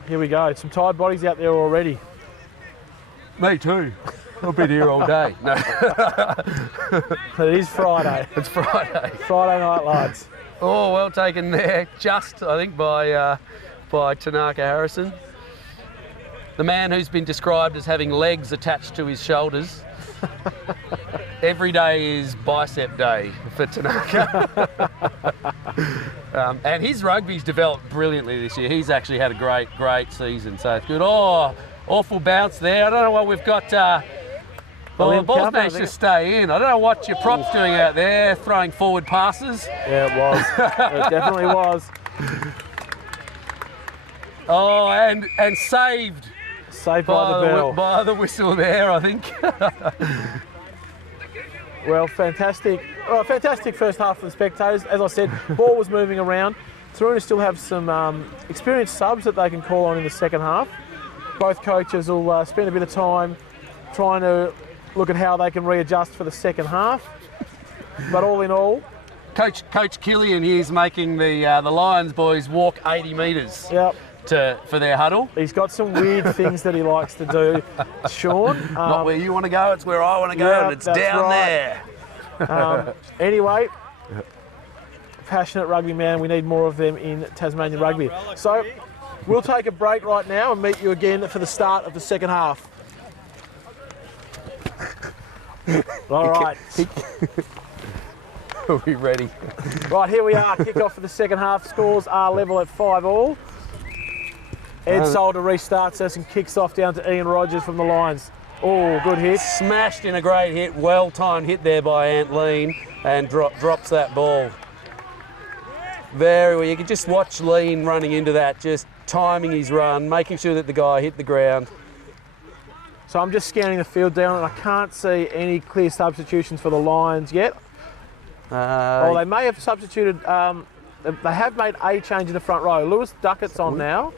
Here we go. Some tired bodies out there already. Me too. I've been here all day. No. It is Friday. It's Friday. Friday night lights. Oh, well taken there. Just, I think, by Tanaka Harrison. The man who's been described as having legs attached to his shoulders. Every day is bicep day for Tanaka. And his rugby's developed brilliantly this year. He's actually had a great season, so it's good. Oh, awful bounce there. I don't know what we've got. The ball's managed to stay in. I don't know what your prop's doing out there, throwing forward passes. Yeah, it was. It definitely was. Oh, and saved. Saved by the bell. By the whistle there, I think. Well, fantastic. Fantastic first half for the spectators. As I said, ball was moving around. Taroona still have some experienced subs that they can call on in the second half. Both coaches will spend a bit of time trying to look at how they can readjust for the second half. But all in all, Coach Killian here is making the Lions boys walk 80 metres. Yep. For their huddle. He's got some weird things that he likes to do, Sean. Not where you want to go, it's where I want to go, and it's down there. Anyway, passionate rugby man, we need more of them in Tasmanian rugby. So we'll take a break right now and meet you again for the start of the second half. All right. Are we ready? Right, here we are. Kick off for the second half. Scores are level at 5-all. Ed Solder restarts us and kicks off down to Ian Rogers from the Lions. Oh, good hit. Smashed in a great hit, well-timed hit there by Ant Lean, and drops that ball. Very well. You can just watch Lean running into that, just timing his run, making sure that the guy hit the ground. So I'm just scanning the field down, and I can't see any clear substitutions for the Lions yet. They may have substituted. They have made a change in the front row. Lewis Duckett's on now.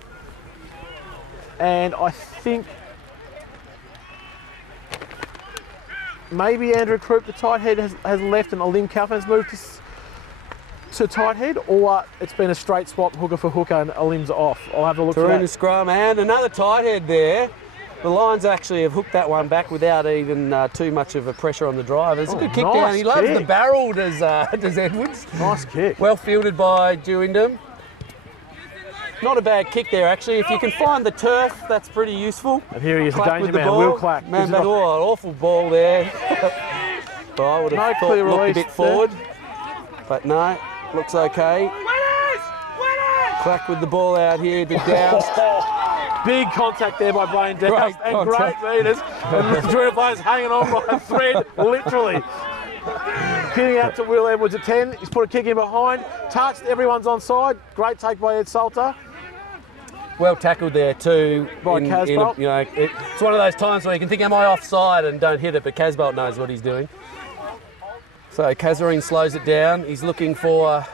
And I think maybe Andrew Croup, the tight head, has left, and Alim Kaufman has moved to tight head, or it's been a straight swap hooker for hooker and Alim's off. I'll have a look at that. Taroona scrum, and another tight head there. The Lions actually have hooked that one back without even too much of a pressure on the drive. It's a good kick down. He loves the barrel, does Edwards. Nice kick. Well fielded by Dewindham. Not a bad kick there, actually. If you can find the turf, that's pretty useful. And here he is, the danger man, ball. Will Clack. Man, an awful ball there. I would have thought looked a bit forward, but no, looks okay. Clack with the ball out here to Downs. Big contact there by Blaine Downs, and great meters. And the Taroona players hanging on by a thread, literally. Hitting out to Will Edwards at 10. He's put a kick in behind. Touched, everyone's onside. Great take by Ed Salter. Well tackled there too. By Casbolt. It's one of those times where you can think, am I offside, and don't hit it, but Casbolt knows what he's doing. So Kazarine slows it down. He's looking for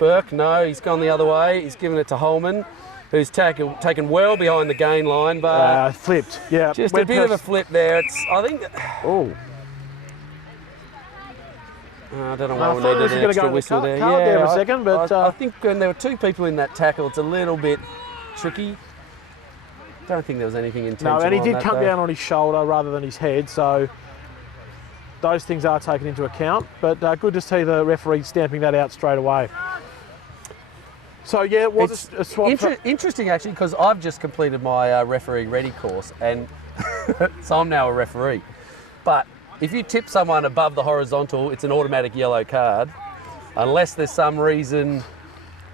Burke, no, he's gone the other way. He's given it to Holman, who's taken well behind the gain line, but flipped. Yeah, just a bit of a flip there. I think. Oh. I don't know why we needed an extra whistle there. Yeah, there for a second, but I think when there were two people in that tackle, it's a little bit tricky. Don't think there was anything intentional. No, and he did on that, come though. down on his shoulder rather than his head, so those things are taken into account. But good to see the referee stamping that out straight away. So yeah, it was a swap. Interesting actually, because I've just completed my referee ready course, and so I'm now a referee. But if you tip someone above the horizontal, it's an automatic yellow card, unless there's some reason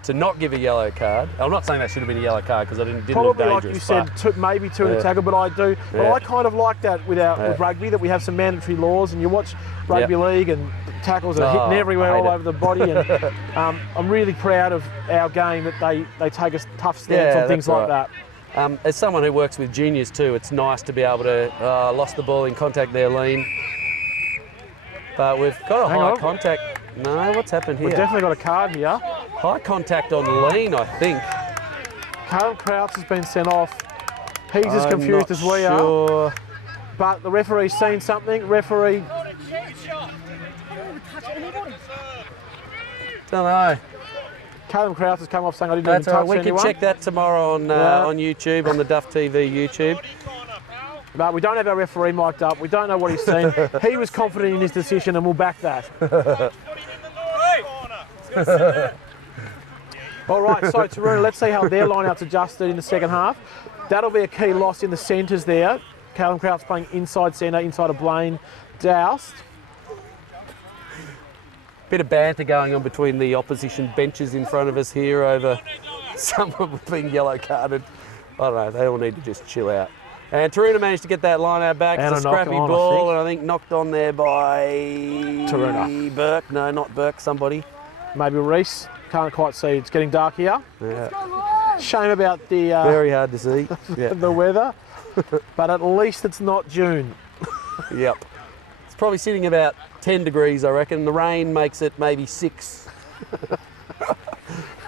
to not give a yellow card. I'm not saying that should have been a yellow card because I didn't look dangerous. Probably like you said, maybe two in a tackle, but I do. But I kind of like that with rugby, that we have some mandatory laws, and you watch rugby league and tackles are hitting everywhere all over the body. And I'm really proud of our game that they take a tough stance on things like that. As someone who works with juniors too, it's nice to be able to lost the ball in contact there, Lean. But we've got a high contact. No, what's happened here? We've definitely got a card here. High contact on Lean, I think. Carl Krauts has been sent off. He's as confused as we are. But the referee's seen something. Referee. Don't know. Callum Krauts has come off saying I didn't even touch anyone. We can check that tomorrow on YouTube, on the Duff TV YouTube. But we don't have our referee mic'd up. We don't know what he's seen. He was confident in his decision, and we'll back that. All right, so Taroona, let's see how their lineout's adjusted in the second half. That'll be a key loss in the centres there. Callum Krauts playing inside centre, inside of Blaine Doust. Bit of banter going on between the opposition benches in front of us here over someone being yellow carded. I don't know, they all need to just chill out. And Taroona managed to get that line out back. It's a scrappy ball, and I think knocked on there by Taroona. Burke. No, not Burke, somebody. Maybe Reese. Can't quite see. It's getting dark here. Yeah. Shame about the very hard to see. Yeah. the weather, but at least it's not June. Yep. It's probably sitting about 10 degrees, I reckon. The rain makes it maybe 6.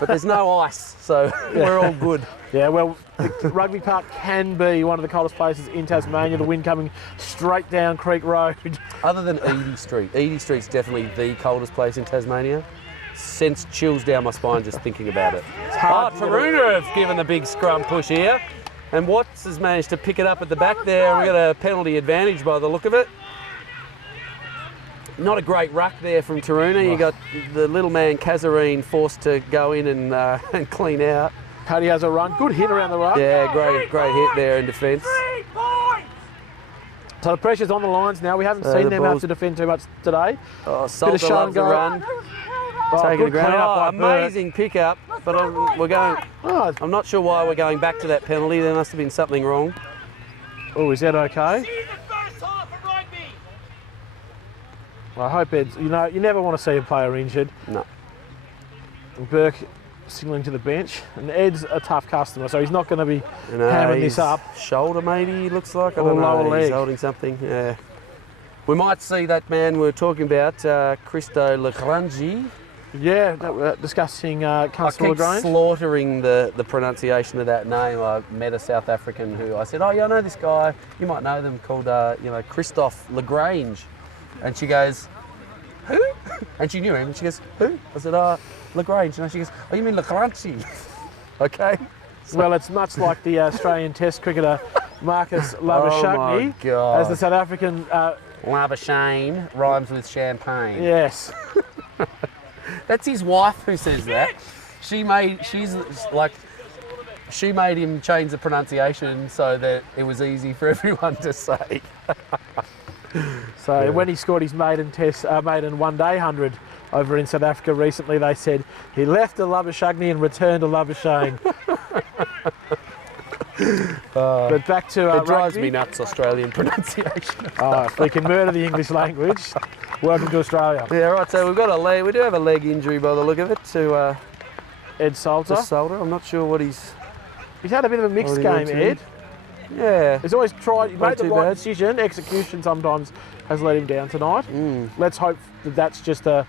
But there's no ice, so we're all good. Yeah, well, Rugby Park can be one of the coldest places in Tasmania. The wind coming straight down Creek Road. Other than Edie Street. Edie Street's definitely the coldest place in Tasmania. Sends chills down my spine just thinking about it. Taroona have given the big scrum push here. And Watts has managed to pick it up at the back there. We've got a penalty advantage by the look of it. Not a great ruck there from Taroona. You got the little man Kazarine forced to go in and clean out. Cuddy has a run. Good hit around the ruck. Yeah, great hit there in defence. So the pressure's on the lines now. We haven't seen them have to defend too much today. Oh, Salter loves a run. Taking the ground. Amazing pickup, but I'm not sure why we're going back to that penalty. There must have been something wrong. Oh, is that okay? Well, I hope Ed's, you never want to see a player injured. No. Burke signalling to the bench, and Ed's a tough customer, so he's not going to be hammering this up. Shoulder maybe, looks like. I don't know. Lower leg. He's holding something, yeah. We might see that man we were talking about, Christo Lagrange. Yeah, discussing Constable Lagrange. I keep slaughtering the pronunciation of that name. I met a South African who I said, oh yeah, I know this guy. You might know them, called Christophe Lagrange. And she goes, who? And she knew him. And she goes, who? I said, Lagrange. And she goes, oh, you mean Lagrange? Okay. So, well, it's much like the Australian Test cricketer Marcus Labuschagne. Oh my God. As the South African... Labuschagne rhymes with champagne. Yes. That's his wife who says that. She made him change the pronunciation so that it was easy for everyone to say. So when he scored his maiden one-day 100 over in South Africa recently, they said he left a Labuschagne and returned a Labuschagne. But back to it drives rugby. me nuts, Australian pronunciation. If we can murder the English language, welcome to Australia. Yeah, right. So we do have a leg injury by the look of it to Ed Salter. I'm not sure what he's had a bit of a mixed game, Ed. Yeah. He's always tried. He made the right decision. Execution sometimes has let him down tonight. Let's hope that that's just a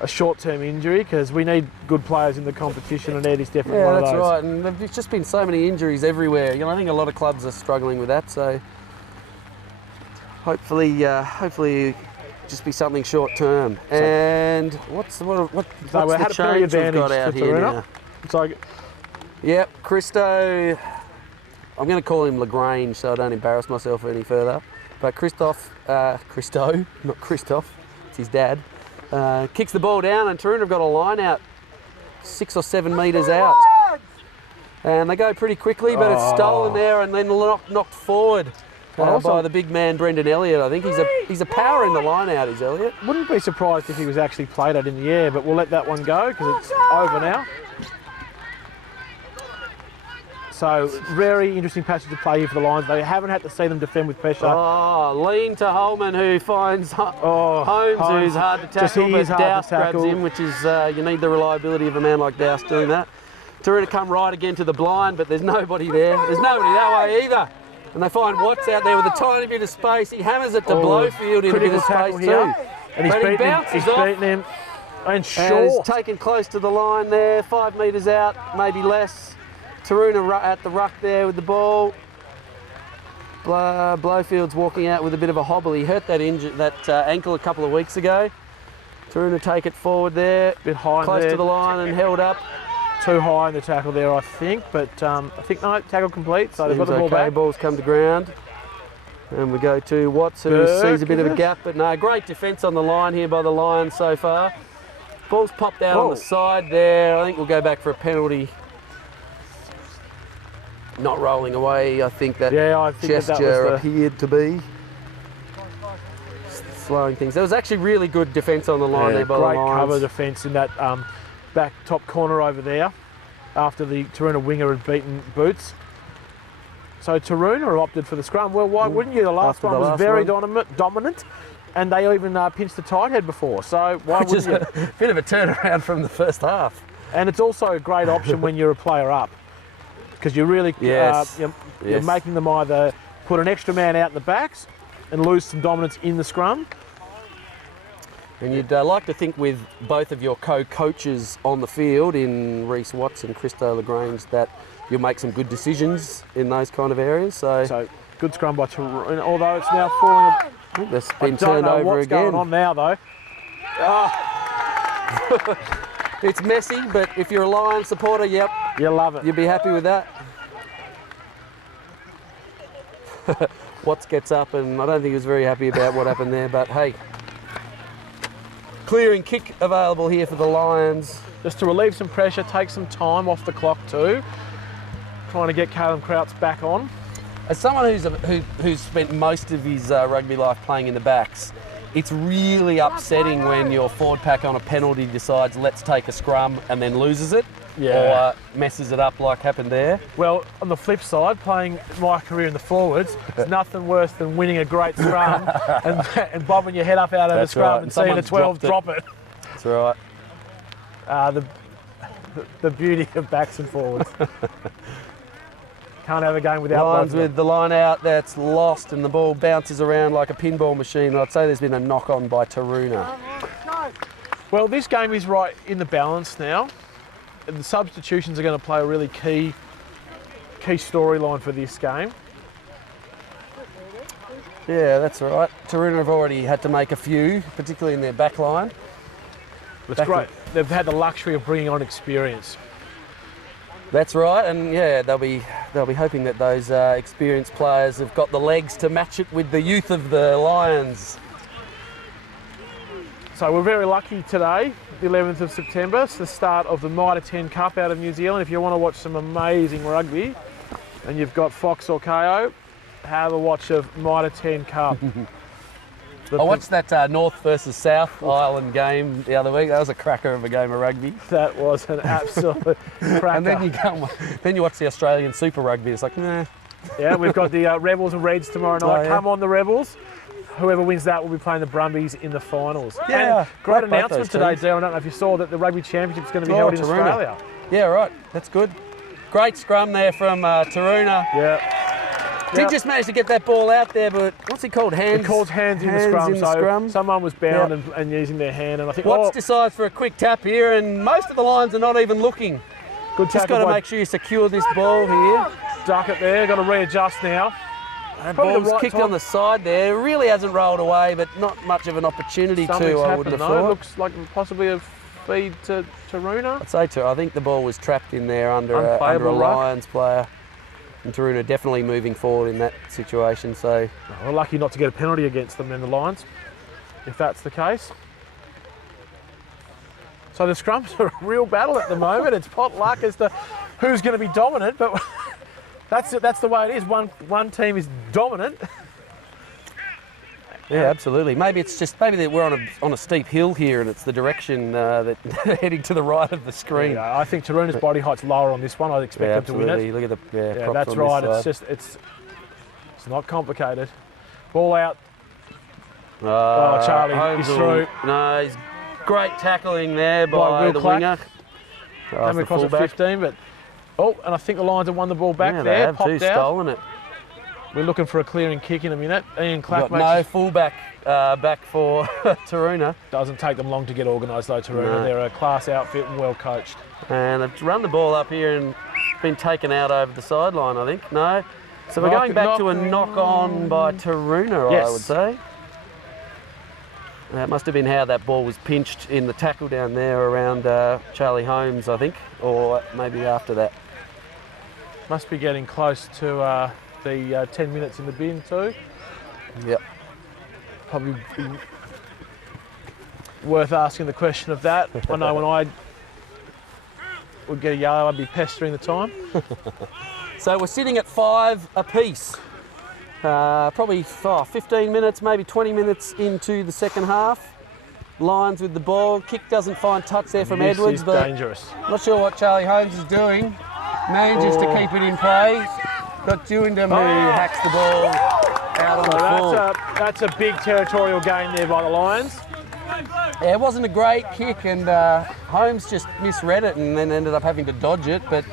a short-term injury, because we need good players in the competition, and Ed is definitely one of those. Yeah, that's right. And there's just been so many injuries everywhere. You know, I think a lot of clubs are struggling with that. So hopefully just be something short-term. And what's the change we've got out here now? So, yep, Christo. I'm going to call him Lagrange so I don't embarrass myself any further. But Christo, not Christoph, it's his dad, kicks the ball down, and Taroona have got a line out 6 or 7 metres out. And they go pretty quickly, but it's stolen there and then knocked forward by the big man Brendan Elliott. I think he's a power in the line out, is Elliott. Wouldn't be surprised if he was actually played out in the air, but we'll let that one go because it's over now. So, very interesting passage to play here for the Lions. They haven't had to see them defend with pressure. Lean to Holman, who finds Holmes, who's hard to tackle, but Douse grabs him, which is, you need the reliability of a man like Douse doing that. Taroona come right again to the blind, but there's nobody there. There's nobody that way either. And they find Watts out there with a tiny bit of space. He hammers it to Blowfield in a bit of space too. And he's beaten him. And short. And he's taken close to the line there, 5 metres out, maybe less. Taroona at the ruck there with the ball. Blowfield's walking out with a bit of a hobble. He hurt that ankle a couple of weeks ago. Taroona take it forward there, bit high close there. To the line and held up. Too high in the tackle there, I think, but I think no, tackle complete, so they've got the ball back. Ball's come to ground. And we go to Watts, who sees a bit of a gap, but no, great defence on the line here by the Lions so far. Ball's popped out on the side there. I think we'll go back for a penalty. Not rolling away, I think that gesture appeared to be slowing things. There was actually really good defence on the line there by the Lions. Great cover defence in that back top corner over there after the Taroona winger had beaten Boots. So Taroona have opted for the scrum. Well, why wouldn't you? The last one was very dominant, and they even pinched the tight head before. So why wouldn't you? A bit of a turnaround from the first half. And it's also a great option when you're a player up, because you're really you're making them either put an extra man out in the backs and lose some dominance in the scrum. And you'd like to think with both of your co-coaches on the field in Reece Watts and Christo Lagrange that you'll make some good decisions in those kind of areas. So good scrum by Taroona, although it's now falling. I think that's been turned over again. What's going on now, though? It's messy, but if you're a Lions supporter, yep, you love it. You'll be happy with that. Watts gets up, and I don't think he was very happy about what happened there, but hey. Clearing kick available here for the Lions. Just to relieve some pressure, take some time off the clock too. Trying to get Caleb Crouch back on. As someone who's spent most of his rugby life playing in the backs, it's really upsetting when your forward pack on a penalty decides let's take a scrum and then loses it, or messes it up like happened there. Well, on the flip side, playing my career in the forwards, it's nothing worse than winning a great scrum and bobbing your head up out of the scrum and seeing a 12 drop it. That's right. The beauty of backs and forwards. Can't have a game without Lions with the line out that's lost and the ball bounces around like a pinball machine. I'd say there's been a knock on by Taroona. Well, this game is right in the balance now. The substitutions are going to play a really key storyline for this game. Yeah, that's right. Taroona have already had to make a few, particularly in their back line. It's great. They've had the luxury of bringing on experience. That's right, and yeah, they'll be hoping that those experienced players have got the legs to match it with the youth of the Lions. So we're very lucky today, the 11th of September. It's the start of the Mitre 10 Cup out of New Zealand. If you want to watch some amazing rugby, and you've got Fox or KO, have a watch of Mitre 10 Cup. I watched that North versus South Island game the other week. That was a cracker of a game of rugby. That was an absolute cracker. And then you watch the Australian Super Rugby. It's like, nah. Yeah, we've got the Rebels and Reds tomorrow night. Come on, the Rebels. Whoever wins that will be playing the Brumbies in the finals. Yeah, and great announcement today, Dale. I don't know if you saw that the Rugby Championship's going to be held in Australia. Yeah, right. That's good. Great scrum there from Taroona. Yeah. Did just manage to get that ball out there, but what's he called? Hands? He calls hands in the scrum. In the scrum. Someone was bound and using their hand, and I think Watts decides for a quick tap here, and most of the lines are not even looking. Good tackle. Just got to make sure you secure this ball here. Duck it there. Got to readjust now. That ball's kicked on the side there. It really hasn't rolled away, but not much of an opportunity to, I wouldn't have thought. Looks like possibly a feed to Taroona. I'd say I think the ball was trapped in there under a Lions player. And Taroona definitely moving forward in that situation. So we're lucky not to get a penalty against them in the Lions, if that's the case. So the scrums are a real battle at the moment. It's pot luck as to who's going to be dominant, but that's the way it is. One team is dominant. Yeah, absolutely. Maybe it's just that we're on a steep hill here, and it's the direction that heading to the right of the screen. Yeah, I think Taroona's body height's lower on this one. I'd expect them to win it. Look at the props that's on right. This side. It's not complicated. Ball out. Charlie, he's through. No, he's great tackling there by the winger. Coming across at 15, but and I think the Lions have won the ball back there. They have popped out. Stolen it. We're looking for a clearing kick in a minute. Ian Clack makes no fullback back for Taroona. Doesn't take them long to get organised though, Taroona. No. They're a class outfit and well coached. And they've run the ball up here and been taken out over the sideline, I think. No. So we're going back to a knock-on by Taroona, yes. I would say. That must have been how that ball was pinched in the tackle down there around Charlie Holmes, I think, or maybe after that. Must be getting close to the 10 minutes in the bin too. Yep. Probably be worth asking the question of that. I know when I would get a yellow, I'd be pestering the time. So we're sitting at 5 apiece. Probably 15 minutes, maybe 20 minutes into the second half. Lions with the ball. Kick doesn't find touch there from Edwards, but dangerous. Not sure what Charlie Holmes is doing. Manages to keep it in play. Got Dewindham who hacks the ball out on the full. That's a big territorial gain there by the Lions. Yeah, it wasn't a great kick, and Holmes just misread it and then ended up having to dodge it, but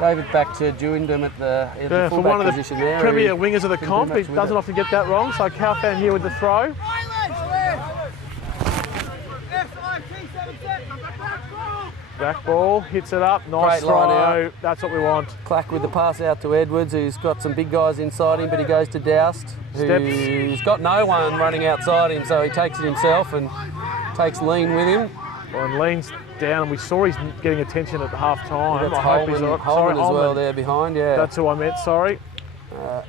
gave it back to Dewindham at the fullback for one of the position there. premier wingers of the comp. He doesn't often get that wrong, so Calfan here with the throw. Back ball, hits it up, nice Great line throw, out. That's what we want. Clack with the pass out to Edwards, who's got some big guys inside him, but he goes to Doust, who's got no one running outside him, so he takes it himself and takes Lean with him. Well, and Lean's down, and we saw he's getting attention at half time. I hope he's Holman as well there behind, yeah. That's who I meant, sorry.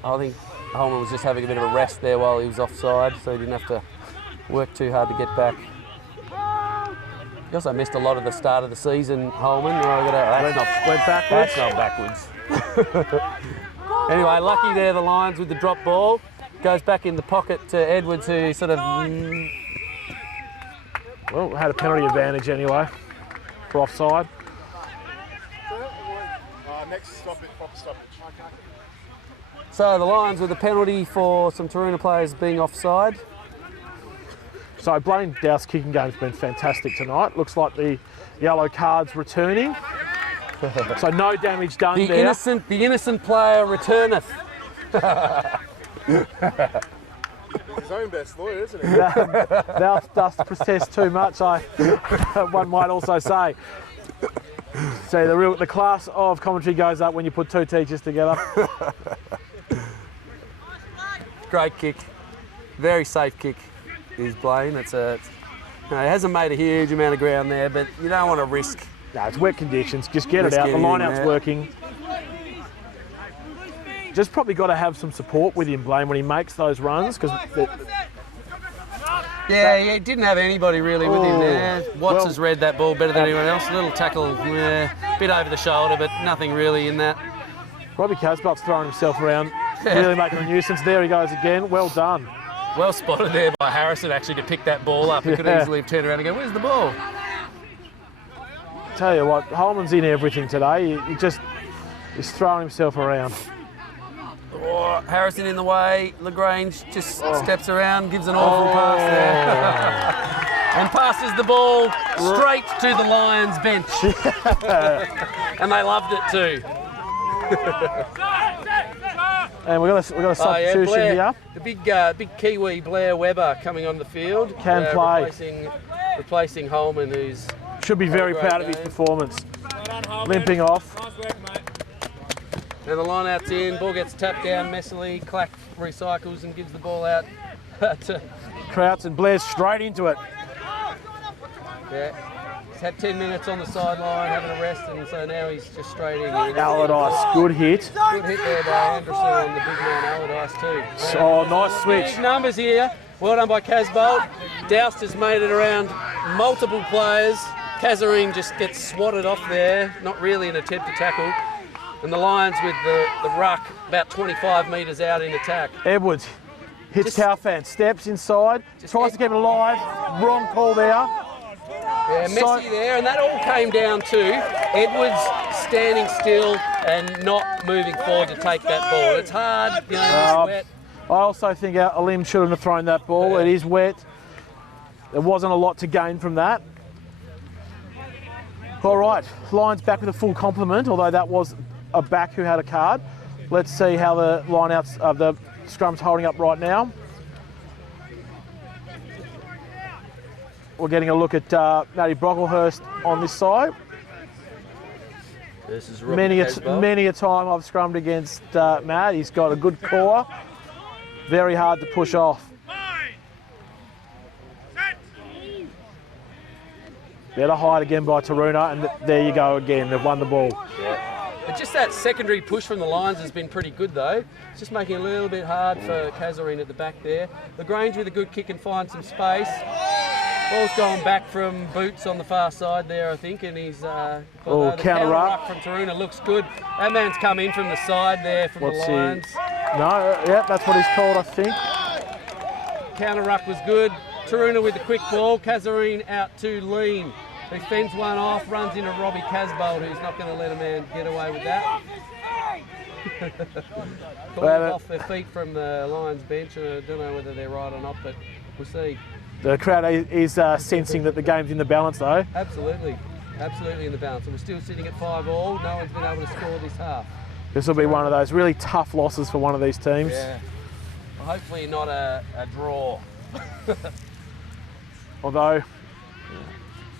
I think Holman was just having a bit of a rest there while he was offside, so he didn't have to work too hard to get back. He also missed a lot of the start of the season, Holman. Went backwards. That's not backwards. Anyway, lucky there, the Lions with the drop ball. Goes back in the pocket to Edwards, who sort of... Well, had a penalty advantage anyway for offside. Next stop it, proper stoppage. So the Lions with a penalty for some Taroona players being offside. So Blaine Dow's kicking game's been fantastic tonight. Looks like the yellow card's returning. So no damage done there. The innocent player returneth. His own best lawyer, isn't he? Thou dost protest too much, one might also say. So the class of commentary goes up when you put two teachers together. Great kick. Very safe kick is Blaine. He hasn't made a huge amount of ground there, but you don't want to risk. No, it's wet conditions. Just get it out. The line-out's working. Just probably got to have some support with him, Blaine, when he makes those runs. He didn't have anybody really with him there. Watts has read that ball better than anyone else. A little tackle, bit over the shoulder, but nothing really in that. Robbie Casbout's throwing himself around, really making a nuisance. There he goes again. Well done. Well spotted there by Harrison, actually, to pick that ball up. He could easily have turned around and go, where's the ball? Tell you what, Holman's in everything today. He's throwing himself around. Oh, Harrison in the way. LaGrange just steps around, gives an awful pass there. And passes the ball straight to the Lions bench. And they loved it too. And we've got a substitution Blair, here. the big Kiwi Blair Webber coming on the field. Can play. Replacing Holman, who's should be very great proud of his game. performance. Limping off. Nice work, mate. And the line out's in, ball gets tapped down messily, Clack recycles and gives the ball out to, Krauts and Blair's straight into it. yeah. He's had 10 minutes on the sideline, having a rest, and so now he's just straight in. Allardyce, good hit. Good hit there by Anderson on the big man Allardyce too. Oh, nice switch. Big numbers here. Well done by Casbolt. Doust has made it around multiple players. Kazarine just gets swatted off there, not really an attempt to tackle. And the Lions with the ruck about 25 metres out in attack. Edwards hits Taufan, steps inside, tries to keep it alive. Wrong call there. Yeah, messy there, and that all came down to Edwards standing still and not moving forward to take that ball. It's hard, you know, it's wet. I also think Alim shouldn't have thrown that ball. Yeah. It is wet. There wasn't a lot to gain from that. All right, Lions back with a full complement, although that was a back who had a card. Let's see how the line-outs of the scrum's holding up right now. We're getting a look at Matty Brocklehurst on this side. This is Many a time I've scrummed against Matt. He's got a good core. Very hard to push off. Better hide again by Taroona, and there you go again. They've won the ball. Yeah. But just that secondary push from the Lions has been pretty good though. It's just making it a little bit hard for Kazarine at the back there. Lagrange with a good kick and find some space. Ball's going back from Boots on the far side there, I think, and he's counter ruck from Taroona looks good. That man's come in from the side there from the Lions. No, yeah, that's what he's called, I think. Counter ruck was good. Taroona with the quick ball. Kazarine out to Lean, who fends one off, runs into Robbie Casbolt, who's not going to let a man get away with that. Called off their feet from the Lions bench, and I don't know whether they're right or not, but we'll see. The crowd is sensing that the game's in the balance, though. Absolutely in the balance. And we're still sitting at 5-all. No one's been able to score this half. This will be one of those really tough losses for one of these teams. Yeah. Well, hopefully not a draw. Although,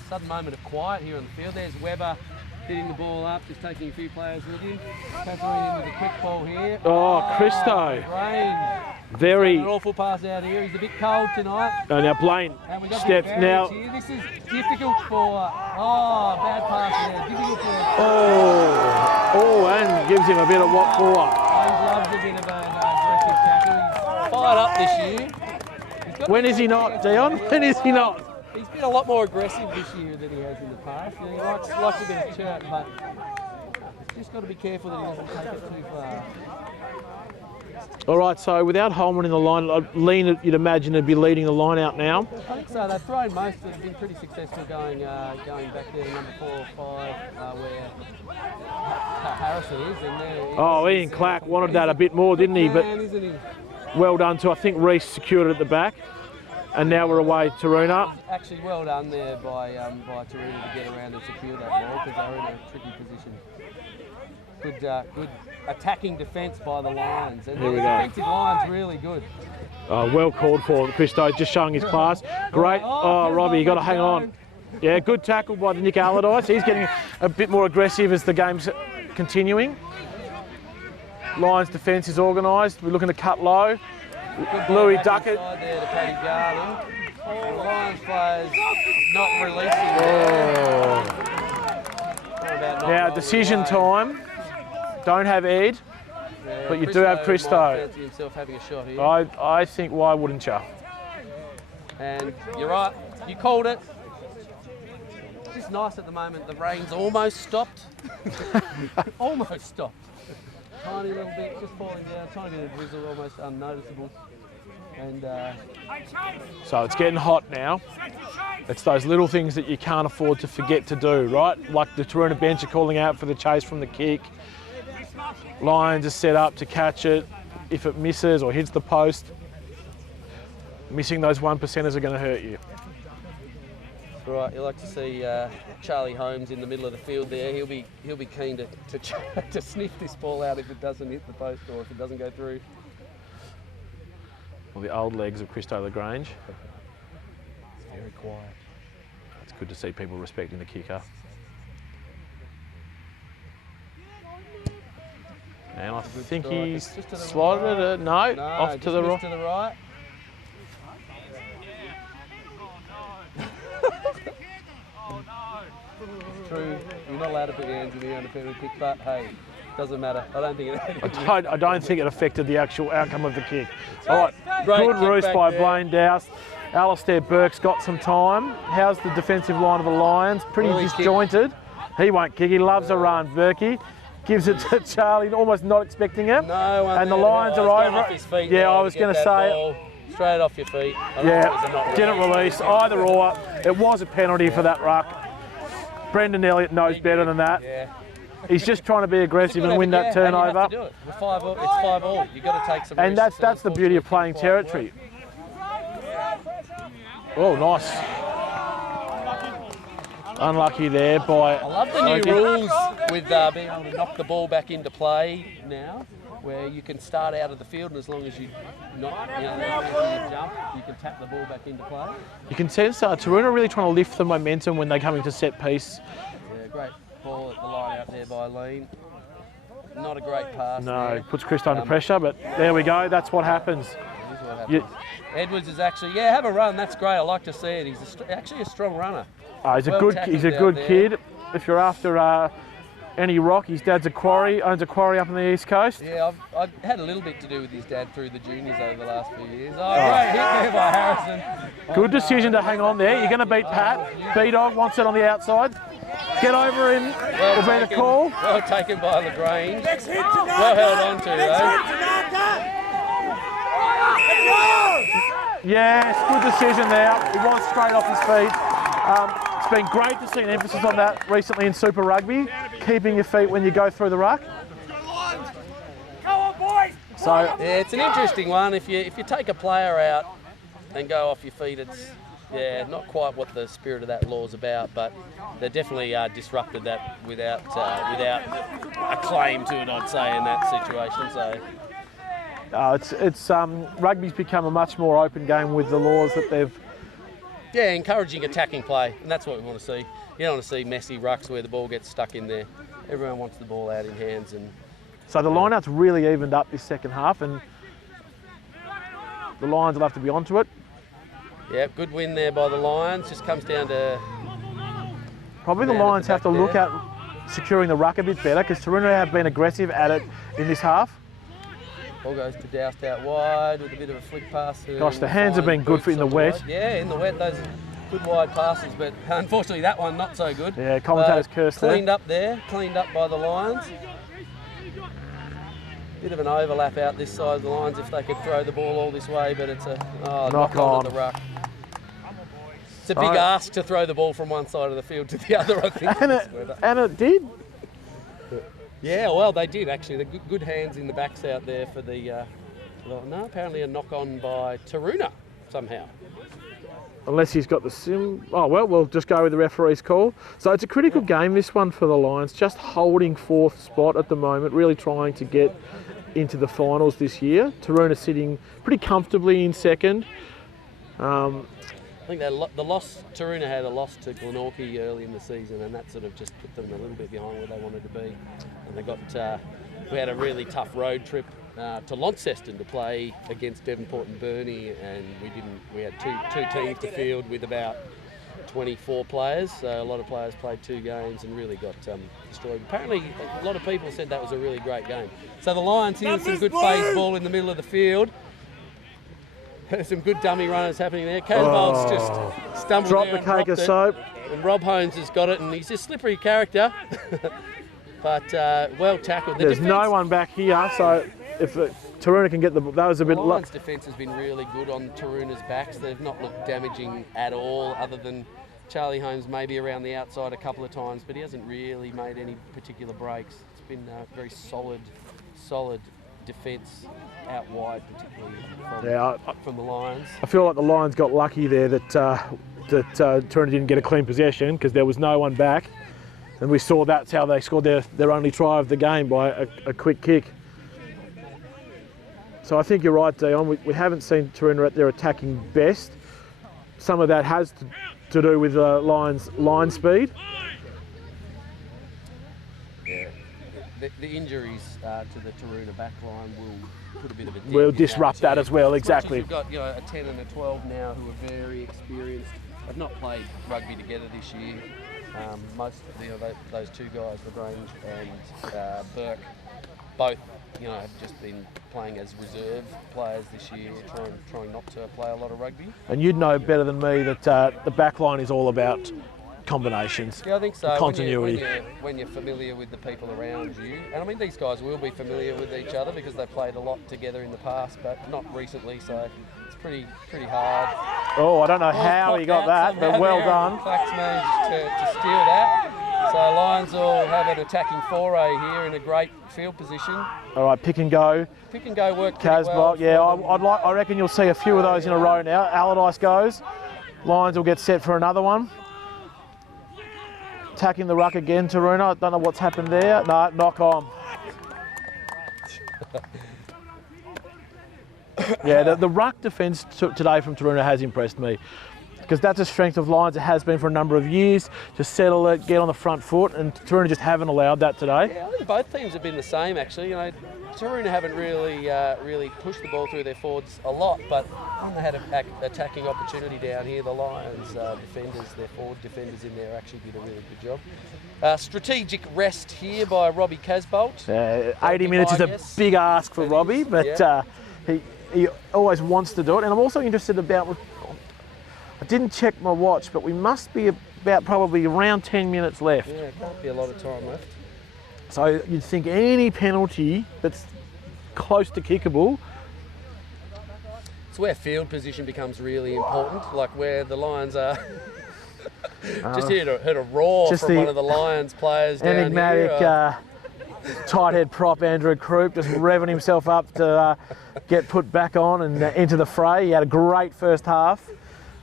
Sudden moment of quiet here on the field. There's Webber hitting the ball up, just taking a few players with him. Catherine in with a quick ball here. oh, Christo. Rain. Very. An awful pass out here. He's a bit cold tonight. Oh, now Blaine And we got steps the now. here. This is difficult for. Oh, bad pass there. Difficult for. Oh, and gives him a bit of what for. He loves a bit of an aggressive tackle. He's fired up this year. When is he not, Dion? When is he not? He's been a lot more aggressive this year than he has in the past. You know, he likes a bit of chirp, but he's just got to be careful that he doesn't take it too far. All right, so without Holman in the line, Lean, you'd imagine, would be leading the line out now. I think so. They've thrown most of them. Been pretty successful going back there to number 4 or 5, where Harrison is. And Oh, Ian Clack wanted that a bit more, didn't he? But isn't he? well done to, I think Reece secured it at the back. And now we're away to Taroona. Actually, well done there by Taroona to get around and secure that ball because they're in a tricky position. Good attacking defence by the Lions. And Here we the go. defensive line's really good. Well called for. Christo just showing his class. Great. Oh, Robbie, you got to hang on. Yeah, good tackle by the Nick Allardyce. He's getting a bit more aggressive as the game's continuing. Lions defence is organised. We're looking to cut low. Louis Duckett. There to Paddy Garland. All the Lions players not releasing. Now, decision time. Don't have Ed, but you do have Christo. Himself having a shot here. I think, why wouldn't you? And you're right, you called it. It's just nice at the moment, the rain's almost stopped. Almost stopped. Tiny little bit, just falling down, tiny bit of drizzle, almost unnoticeable. And So it's getting hot now. It's those little things that you can't afford to forget to do, right? Like the Taroona bench are calling out for the chase from the kick. Lions are set up to catch it. If it misses or hits the post, missing those 1%ers are going to hurt you. Right, you like to see Charlie Holmes in the middle of the field there. He'll be keen to sniff this ball out if it doesn't hit the post or if it doesn't go through. Well, the old legs of Christo Lagrange. It's very quiet. It's good to see people respecting the kicker. And I think he's slotted it. No, off to the right. To the right. True, you're not allowed to put your hands in the air on a penalty kick, but hey, doesn't matter. I don't think it. I don't think it affected the actual outcome of the kick. All right, Great good kick roost back by there. Blaine Dowse. Alistair Burke's got some time. How's the defensive line of the Lions? Pretty Well, he disjointed. He won't kick. He loves a run. Berkey gives it to Charlie, almost not expecting it. No one and the there. Lions He's are gone over off it. his feet Yeah, there I to was get going to that say. ball straight off your feet. Yeah, didn't release either or. It was a penalty for that ruck. Brendan Elliott knows better than that. Yeah. He's just trying to be aggressive and win that turnover. You have to do it. It's 5-all. You've got to take some And risks, that's the beauty of playing territory. Oh, nice. Unlucky there by... I love the new rules with being able to knock the ball back into play now, where you can start out of the field and as long as you knock, you jump, you can tap the ball back into play. You can sense Taroona really trying to lift the momentum when they come into set piece. Yeah, great ball at the line out there by Lean. Not a great pass. No, there. puts Chris under pressure, but there we go. That's what happens. That is what happens. Edwards is actually, have a run. That's great. I like to see it. He's actually a strong runner. He's a Well good tackled out kid. If you're after any rock, his dad's owns a quarry up on the East Coast. Yeah, I've had a little bit to do with his dad through the juniors over the last few years. Oh, great hit there by Harrison. Good decision to hang on there. You're going to beat Pat. B-Dog wants it on the outside. Get over him. Will be the call. Well taken by Lagrange. Well held on to though. Yes, good decision there. He wants straight off his feet. It's been great to see an emphasis on that recently in Super Rugby, keeping your feet when you go through the ruck. So yeah, it's an interesting one. If you take a player out and go off your feet, it's not quite what the spirit of that law is about. But they definitely disrupted that without a claim to it, I'd say, in that situation. So rugby's become a much more open game with the laws that they've. Yeah, encouraging attacking play, and that's what we want to see. You don't want to see messy rucks where the ball gets stuck in there. Everyone wants the ball out in hands. And so the lineout's really evened up this second half, and the Lions will have to be onto it. Yeah, good win there by the Lions. Just comes down to... Probably the Lions have to look at securing the ruck a bit better, because Taroona have been aggressive at it in this half. Ball goes to Doust out wide with a bit of a flick pass. Gosh, the hands have been good for in the wet. Yeah, in the wet, those good wide passes, but unfortunately that one not so good. Yeah, commentators cursed there. Cleaned up by the Lions. Bit of an overlap out this side of the Lions if they could throw the ball all this way, but it's a knock on to the ruck. It's a big ask to throw the ball from one side of the field to the other, I think. And it did. Yeah, well, they did actually. The good hands in the backs out there for the. Apparently a knock on by Taroona somehow. Unless he's got the sim. Oh, well, we'll just go with the referee's call. So it's a critical game, this one, for the Lions. Just holding fourth spot at the moment, really trying to get into the finals this year. Taroona sitting pretty comfortably in second. I think the loss, Taroona had a loss to Glenorchy early in the season, and that sort of just put them a little bit behind where they wanted to be. And they got, we had a really tough road trip to Launceston to play against Devonport and Burnie, and we had two teams to field with about 24 players, so a lot of players played 2 games and really got destroyed. Apparently, a lot of people said that was a really great game. So the Lions here with some good phase ball in the middle of the field. Some good dummy runners happening there. Casbold's just stumbled Drop down, the cake of dropped it, soap. and Rob Holmes has got it, and he's a slippery character, but well tackled. There's no one back here, so if Taroona can get that was a bit. The Lions' defence has been really good on Taroona's backs. They've not looked damaging at all, other than Charlie Holmes maybe around the outside a couple of times, but he hasn't really made any particular breaks. It's been very solid defence out wide, particularly from the Lions. I feel like the Lions got lucky there that Taroona didn't get a clean possession because there was no one back. And we saw that's how they scored their only try of the game, by a quick kick. So I think you're right, Dion. We haven't seen Taroona at their attacking best. Some of that has to do with the Lions' line speed. Yeah, the injuries to the Taroona back line will put a bit of a dent. We'll disrupt that as well, exactly. You've got a 10 and a 12 now who are very experienced. They've not played rugby together this year. Most of those two guys, LaGrange and Burke, both have just been playing as reserve players this year, trying not to play a lot of rugby. And you'd know better than me that the back line is all about combinations. Yeah, I think so. Continuity. When you're familiar with the people around you, and I mean these guys will be familiar with each other because they've played a lot together in the past, but not recently, so it's pretty hard. Oh, I don't know how he got that, but well done. Clax managed to steal that. So Lions will have an attacking foray here in a great field position. All right, pick and go. Pick and go worked pretty Casbolt, well. yeah, I reckon you'll see a few of those in a row now. Allardyce goes. Lions will get set for another one. Attacking the ruck again, Taroona. I don't know what's happened there. No, knock on. Yeah, the ruck defence today from Taroona has impressed me, because that's a strength of Lions. It has been for a number of years. Just settle it, get on the front foot, and Taroona just haven't allowed that today. Yeah, I think both teams have been the same actually. Taroona haven't really pushed the ball through their forwards a lot, but when they had an attacking opportunity down here, the Lions defenders, their forward defenders in there actually did a really good job. Strategic rest here by Robbie Casbolt. 80 minutes is a big ask for Robbie, but he always wants to do it. And I'm also interested about, I didn't check my watch, but we must be about probably around 10 minutes left. Yeah, can't be a lot of time left. So you'd think any penalty that's close to kickable. It's where field position becomes really important, like where the Lions are. Just heard a roar from one of the Lions players down enigmatic, here. tight head prop Andrew Croup just revving himself up to get put back on and into the fray. He had a great first half,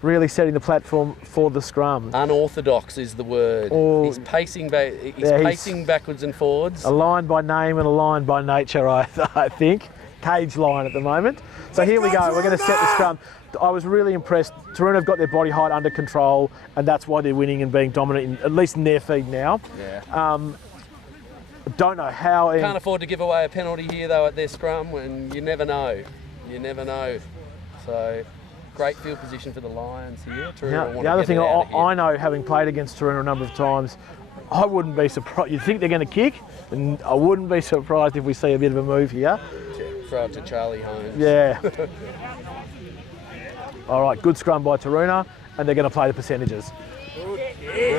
really setting the platform for the scrum. Unorthodox is the word. He's pacing pacing backwards and forwards. A line by name and a line by nature, I think. Cage line at the moment. So here we go. We're going to set the scrum. I was really impressed. Taroona have got their body height under control, and that's why they're winning and being dominant, at least in their feed now. Yeah. Don't know how. Can't afford to give away a penalty here though at their scrum, and you never know. You never know. So great field position for the Lions here. The other thing I know, having played against Taroona a number of times, I wouldn't be surprised. You'd think they're going to kick, and I wouldn't be surprised if we see a bit of a move here. Throw it to Charlie Holmes. Yeah. All right, good scrum by Taroona, and they're going to play the percentages.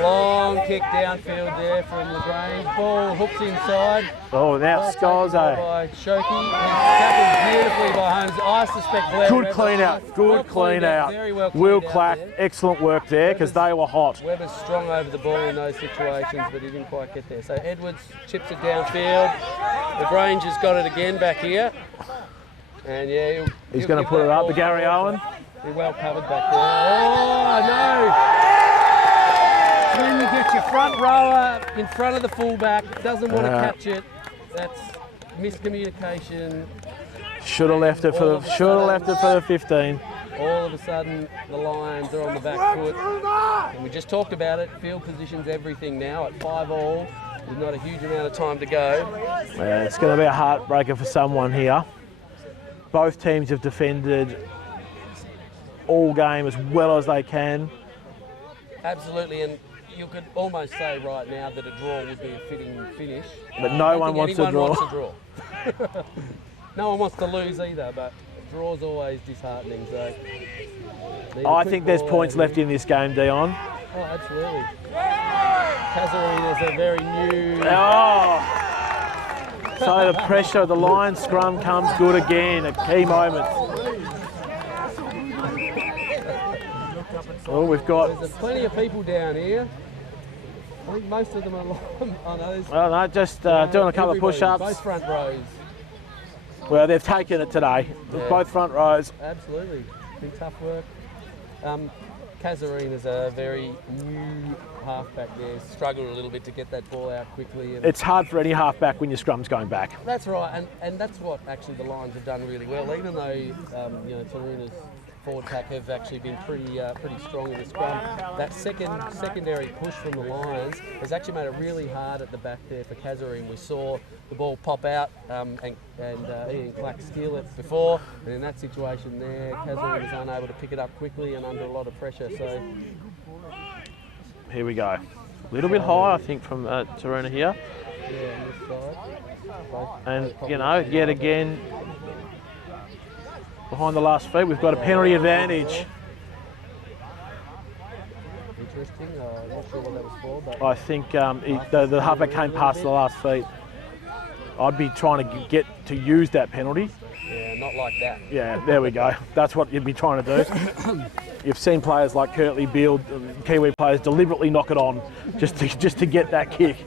Long kick downfield there from LaGrange. Ball hooks inside. Oh, now Scozo. By Shoki. Tackled beautifully by Holmes. I suspect Blair. Good clean out. Good clean out. Very well Will cleaned Clack, out there. excellent work there because they were hot. Webber's strong over the ball in those situations, but he didn't quite get there. So Edwards chips it downfield. LaGrange has got it again back here. And yeah, he's going to put it up to Gary Owen. He's well covered back there. Oh, no! When you get your front rower in front of the fullback, doesn't want to catch it, that's miscommunication. Should have left it for the 15. All of a sudden, the Lions are on the back foot. And we just talked about it, field position's everything now at 5-all. There's not a huge amount of time to go. Yeah, it's going to be a heartbreaker for someone here. Both teams have defended all game as well as they can. Absolutely, and you could almost say right now that a draw would be a fitting finish. But no one wants to draw. No one wants to lose either, but a draw's always disheartening. So I think there's points left in this game, Dion. Oh, absolutely. Taroona is a very new... Oh! So the pressure of the Lions scrum comes good again, a key moment. Oh, we've got... There's plenty of people down here. I think most of them are... just doing a couple of push-ups. Both front rows. Well, they've taken it today. Yeah. Both front rows. Absolutely. Been tough work. Kazarine is a very new halfback there. Struggled a little bit to get that ball out quickly. And It's hard for any halfback when your scrum's going back. that's right, and that's what actually the Lions have done really well. Even though Taroona's forward pack have actually been pretty strong in the scrum, that secondary push from the Lions has actually made it really hard at the back there for Kazarine. We saw the ball pop out and Ian Clack steal it before, and in that situation there, Kazarine was unable to pick it up quickly and under a lot of pressure. So Here we go. A little bit high, I think, from Taroona here. yeah, on this side. And, yet again, behind the last feet, we've got a penalty advantage. Interesting. Not sure what that was for, but I think the halfback came past the last feet. I'd be trying to get to use that penalty. yeah, not like that. Yeah, there we go. That's what you'd be trying to do. You've seen players like Curtly Beale, Kiwi players, deliberately knock it on just to get that kick.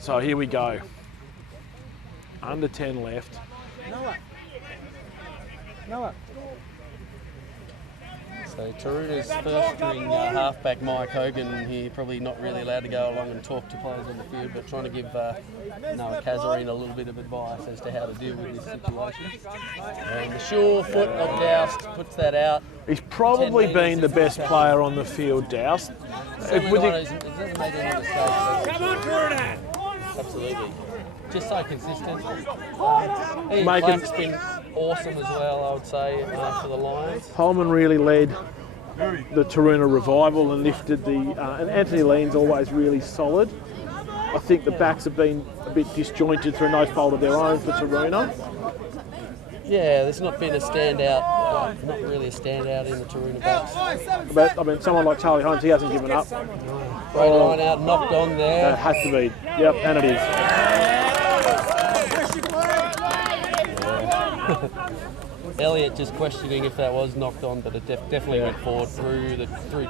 So here we go. Under 10 left. So Taroona's first string halfback Mike Hogan here, probably not really allowed to go along and talk to players on the field, but trying to give Noah Kazarine a little bit of advice as to how to deal with this situation. And the sure foot of Doust puts that out. He's probably been the best player on the field, Doust. Certainly not, it doesn't make any mistakes. Come on, Taruna! Absolutely. Just so consistent. Ian Clark's been awesome as well, I would say, for the Lions. Holman really led the Taroona revival and lifted the... and Anthony Lean's always really solid. I think the backs have been a bit disjointed through no fault of their own for Taroona. Yeah, there's not been a standout, not really a standout in the Taroona backs. But, I mean, someone like Charlie Holmes, he hasn't given up. Great line out, knocked on there. That has to be. Yep, and it is. Elliot just questioning if that was knocked on, but it definitely went forward through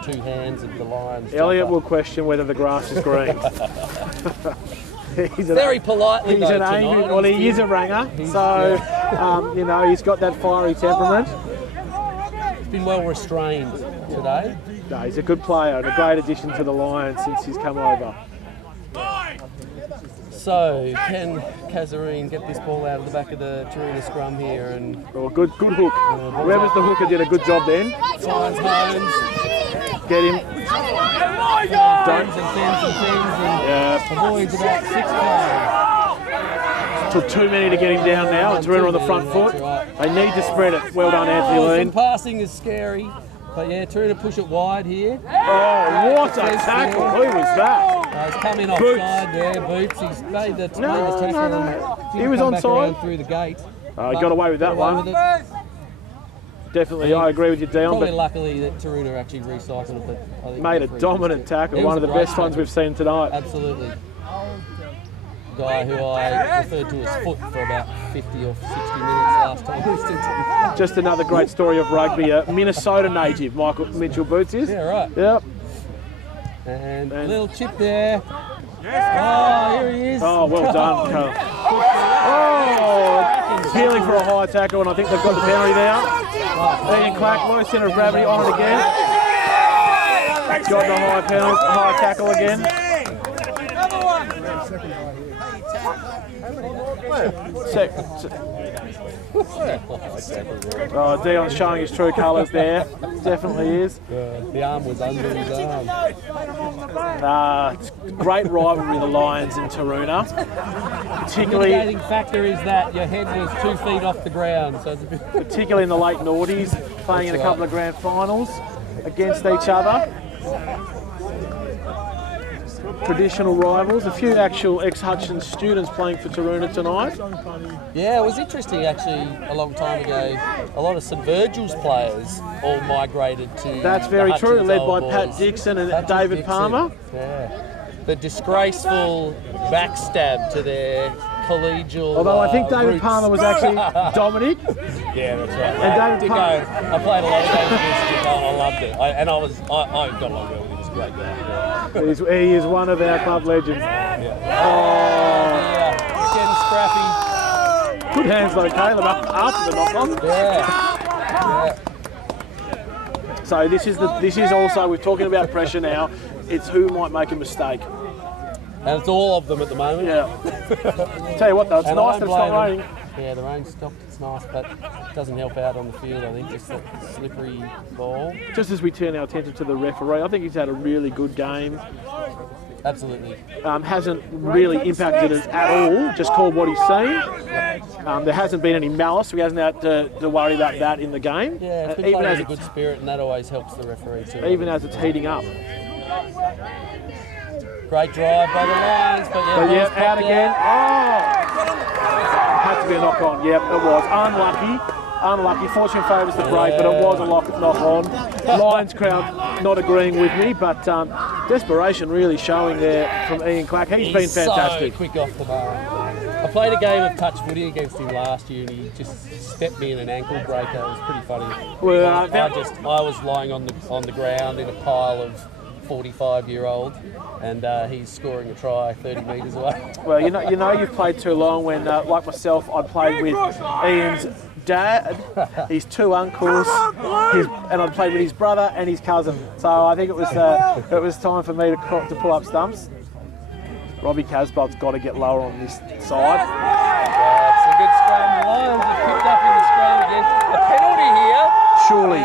two hands of the Lions. Elliot will question whether the grass is green. He's Very politely, he's an angry, well, he is a ranger, so he's got that fiery temperament. He's been well restrained today. No, he's a good player and a great addition to the Lions since he's come over. So can Kazarine get this ball out of the back of the Taroona scrum here and Good hook. Whoever's the hooker did a good job then. finds Holmes, Get him. fins and avoids about 6 Took too many to get him down now. And Taroona on the front foot. They need to spread it. Well done, Anthony Lean. Passing is scary, but yeah, Taroona push it wide here. Oh, what a tackle. Who was that? He's coming offside there, Boots. He's made the tackle. No. Didn't He was come back onside. around through the gate. He got away with that one. With it. Definitely, I agree with you, Dion. Probably But luckily that Taroona actually recycled it, but I think made a dominant tackle. One of the best ones we've seen tonight. Absolutely. Guy who I referred to as Foot for about 50 or 60 minutes last time. Just another great story of rugby. A Minnesota native, Michael Mitchell Boots is. Yeah, right. Yep. And a little chip there. Oh, here he is. Oh, well done, Carl. Oh, appealing for a high tackle, and I think they've got the penalty now. Ian Clack, low centre of gravity, on it again. Got the high tackle again. Oh, Dion's showing his true colours there. Definitely is. The arm was under his arm. It's great rivalry, the Lions and Taroona. Particularly, The mitigating factor is that your head was 2 feet off the ground, so it's a bit... particularly in the late noughties, playing in a couple of grand finals against each other. Traditional rivals, a few actual ex-Hutchins students playing for Taroona tonight. Yeah, it was interesting actually a long time ago. A lot of St Virgil's players all migrated to That's very the true, Hutchins led old by Pat boys. Dixon and Pat David Dixon, Palmer. Yeah. The disgraceful backstab to their collegial Although I think David roots. Palmer was actually Dominic. Yeah, that's right. And David Dicko, I played a lot of games against Dicko. I loved it. I got along well with him. He was a great guy. Yeah. He is one of our club legends. Yeah. Oh, scrappy. Good hands though, Caleb, after the knock-on. Yeah. So this is also, we're talking about pressure now. It's who might make a mistake. And it's all of them at the moment. Yeah. Tell you what though, it's nice that it's not raining. Yeah, the rain stopped, it's nice, but it doesn't help out on the field, I think, just that slippery ball. Just as we turn our attention to the referee, I think he's had a really good game. Absolutely. Hasn't really impacted us at all, just called what he's seen. There hasn't been any malice, so he hasn't had to worry about that in the game. Yeah, it's been even played as with a good spirit, and that always helps the referee too. Even as it's heating up. Great drive by the Lions, but yeah, out again. Had to be a knock on. Yep, it was. Unlucky. Fortune favours the brave, but it was a knock on. Lions crowd not agreeing with me, but desperation really showing there from Ian Clack. He's been fantastic. So quick off the bar. I played a game of touch footy against him last year, and he just stepped me in an ankle breaker. It was pretty funny. Well, I was lying on the ground in a pile of 45-year-old, and he's scoring a try 30 metres away. Well, you know you've played too long when, like myself, I played with Ian's dad, his two uncles, and I played with his brother and his cousin. So I think it was time for me to pull up stumps. Robbie Casbolt's got to get lower on this side. It's a good scrum. The Lions have picked up in the scrum again. A penalty here. Surely.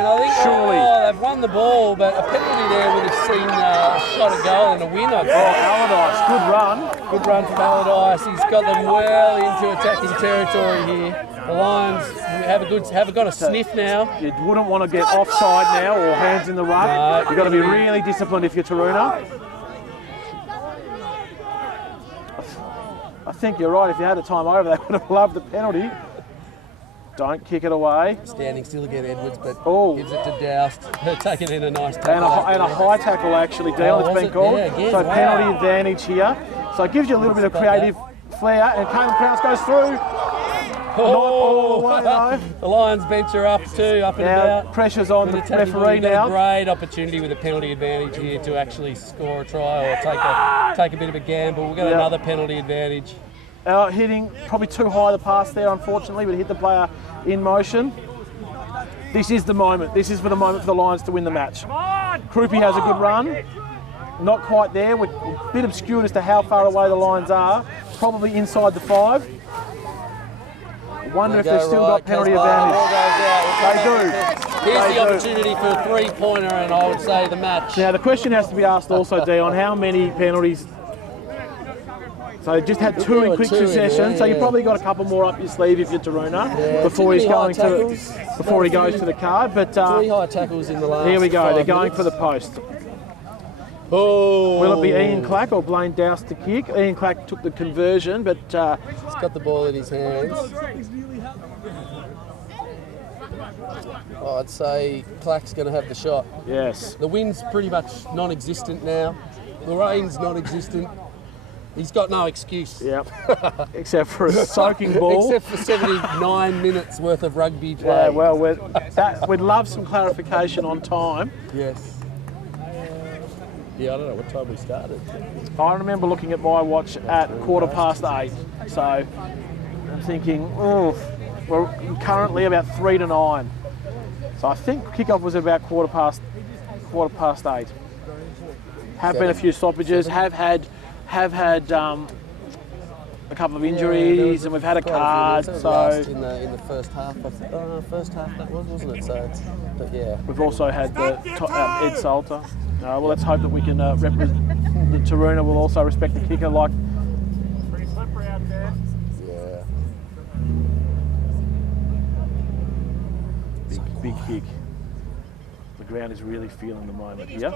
They've won the ball, but a penalty there would have seen a shot at goal and a win. Allardyce, good run. Good run from Allardyce. He's got them well into attacking territory here. The Lions have got a sniff now. You wouldn't want to get offside now or hands in the ruck. No, You've got to be really disciplined if you're Taroona. I think you're right. If you had the time over, they would have loved the penalty. Don't kick it away. Standing still again, Edwards, but gives it to Doust. Taking in a nice tackle. And a high tackle, actually, Dion, it's been called. Yeah, again, so penalty advantage here. So it gives you a little bit of creative flair. And Cameron Krause goes through. Not all the way, though. The Lions bench are up too, up and about. Pressure's on the referee now. A great opportunity with a penalty advantage here to actually score a try or take a bit of a gamble. We've got another penalty advantage. Hitting probably too high the pass there, unfortunately, but hit the player in motion. This is the moment. This is the moment for the Lions to win the match. Krupi has a good run. Not quite there. We're a bit obscured as to how far away the Lions are. Probably inside the 5. Wonder if they've still got penalty advantage. They do. Here's the opportunity for a three-pointer, and I would say the match. Now the question has to be asked also, Dion, how many penalties? So just had 2 in quick succession. So you've probably got a couple more up your sleeve if you're Taroona before he goes to the card. But 3 high tackles in the last. Here we go. 5 They're going minutes. for the post. Oh. Will it be Ian Clack or Blaine Doust to kick? Ian Clack took the conversion, but he's got the ball in his hands. I'd say Clack's going to have the shot. Yes. The wind's pretty much non-existent now. The rain's non-existent. He's got no excuse. Yep. Except for a soaking ball. Except for 79 minutes worth of rugby play. Yeah, well, we'd love some clarification on time. Yes. Yeah, I don't know what time we started. I remember looking at my watch at 8:15. So I'm thinking, we're currently about 3 to 9. So I think kickoff was about 8:15. Have been a few stoppages. Have had a couple of injuries, and we've had a card. So in the first half, first half that wasn't it? So, but yeah, we've also had the Ed Salter. Well, let's hope that we can represent. The Taroona will also respect the kicker. Like, Pretty slippery out there. yeah, big kick. The ground is really feeling the moment here.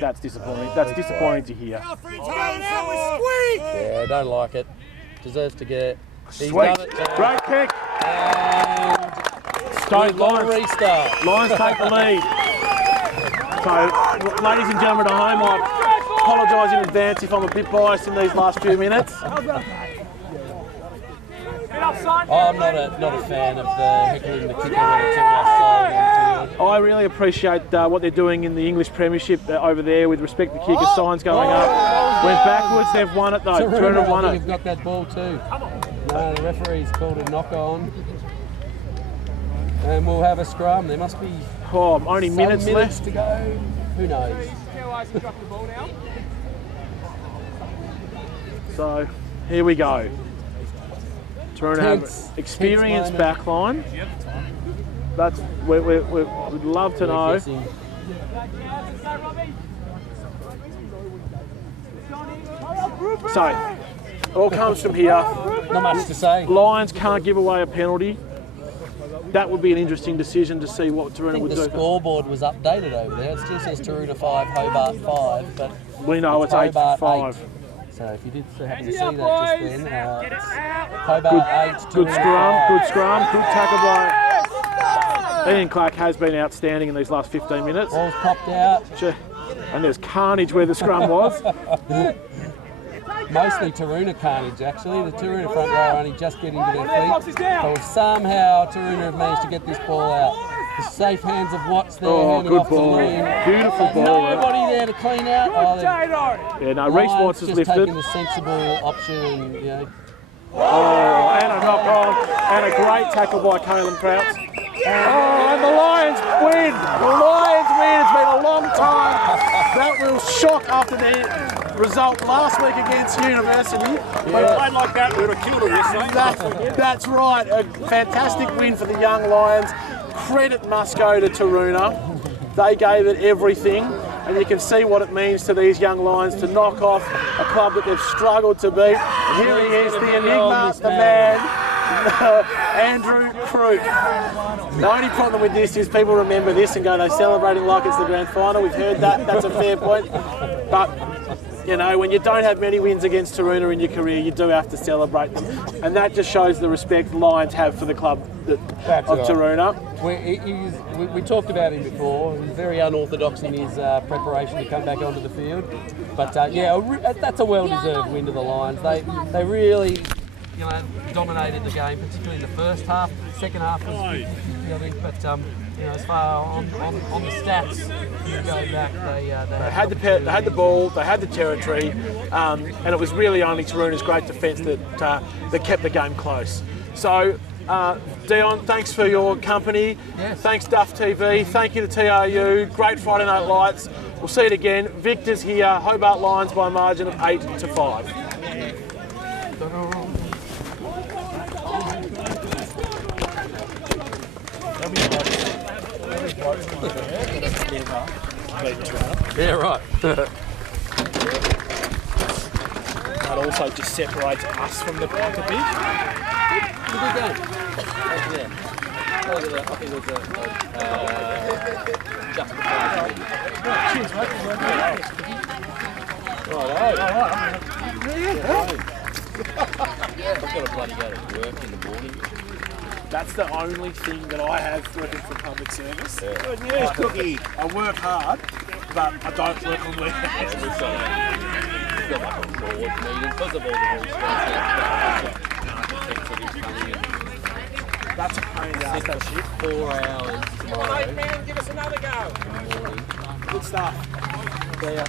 That's disappointing. That's disappointing to hear. yeah, don't like it. Deserves to get it. He's Sweet. done it. Great kick. And Don't Lions restart. Lions take the lead. So, ladies and gentlemen at home, I apologise in advance if I'm a bit biased in these last few minutes. I'm not a fan of the heckling the kicker when it's offside on field. I really appreciate what they're doing in the English Premiership over there with respect to kicker signs going up. Went backwards, they've won it though. Taroona have won it. They've got that ball too. No, the referee's called a knock on. And we'll have a scrum. There must be only some minutes left to go. Who knows? So here we go. Taroona have Tense experienced moment. backline. That's we'd love to know. So it all comes from here. Not much to say. Lions can't give away a penalty. That would be an interesting decision to see what I Taroona think would the do. scoreboard was updated over there. It still says Taroona 5, Hobart 5, but We know it's 8 to Hobart 5. 8. So if you did happen to see that just then, Hobart 8, Good Taroona scrum, 5. good scrum, good tackle by Ian Clark has been outstanding in these last 15 minutes. Ball's popped out. And there's carnage where the scrum was. Mostly Taroona carnage, actually. The Taroona front row only just getting to their feet. But somehow Taroona have managed to get this ball out. The safe hands of Watts there, handing Good off ball. to Liam. Beautiful ball. Nobody there to clean out. Yeah, no, Reece Watts is just lifted. taking the sensible option, and you know. And a knock on. And a great tackle by Caelan Crouch. And the Lions win. The Lions win. It's been a long time. That will shock after the result last week against University. If we played like that, we would have killed them yesterday. That's right. A fantastic win for the young Lions. Credit must go to Taroona. They gave it everything, and you can see what it means to these young Lions to knock off a club that they've struggled to beat. And here he is, the enigma, the man, Andrew Crook. The only problem with this is people remember this and go, they celebrate it like it's the grand final. We've heard that. That's a fair point. But you know, when you don't have many wins against Taroona in your career, you do have to celebrate them. And that just shows the respect Lions have for the club of Taroona. We talked about him before. He's very unorthodox in his preparation to come back onto the field. But that's a well-deserved win to the Lions. They really, dominated the game, particularly in the first half. Second half was 50-50, I think. But as far on the stats, you go back, they had the ball, they had the territory, and it was really only Taroona's great defence that kept the game close. So, Dion, thanks for your company. Yes. Thanks, Duff TV. Thank you to TRU. Great Friday Night Lights. We'll see it again. Victor's here. Hobart Lions by a margin of 8 to 5. Yeah, right. That also just separates us from the big. Good game. Yeah. I think it was just Cheers, mate. I've got to bloody go to work in the morning. That's the only thing that I have working for public service. Good news, Cookie. I work hard, but I don't work on weekends. We've got like a board meeting because of all the responsibilities. That's a pain in the ass, that shit. 4 hours tomorrow. Man, give us another go. Good stuff. See ya.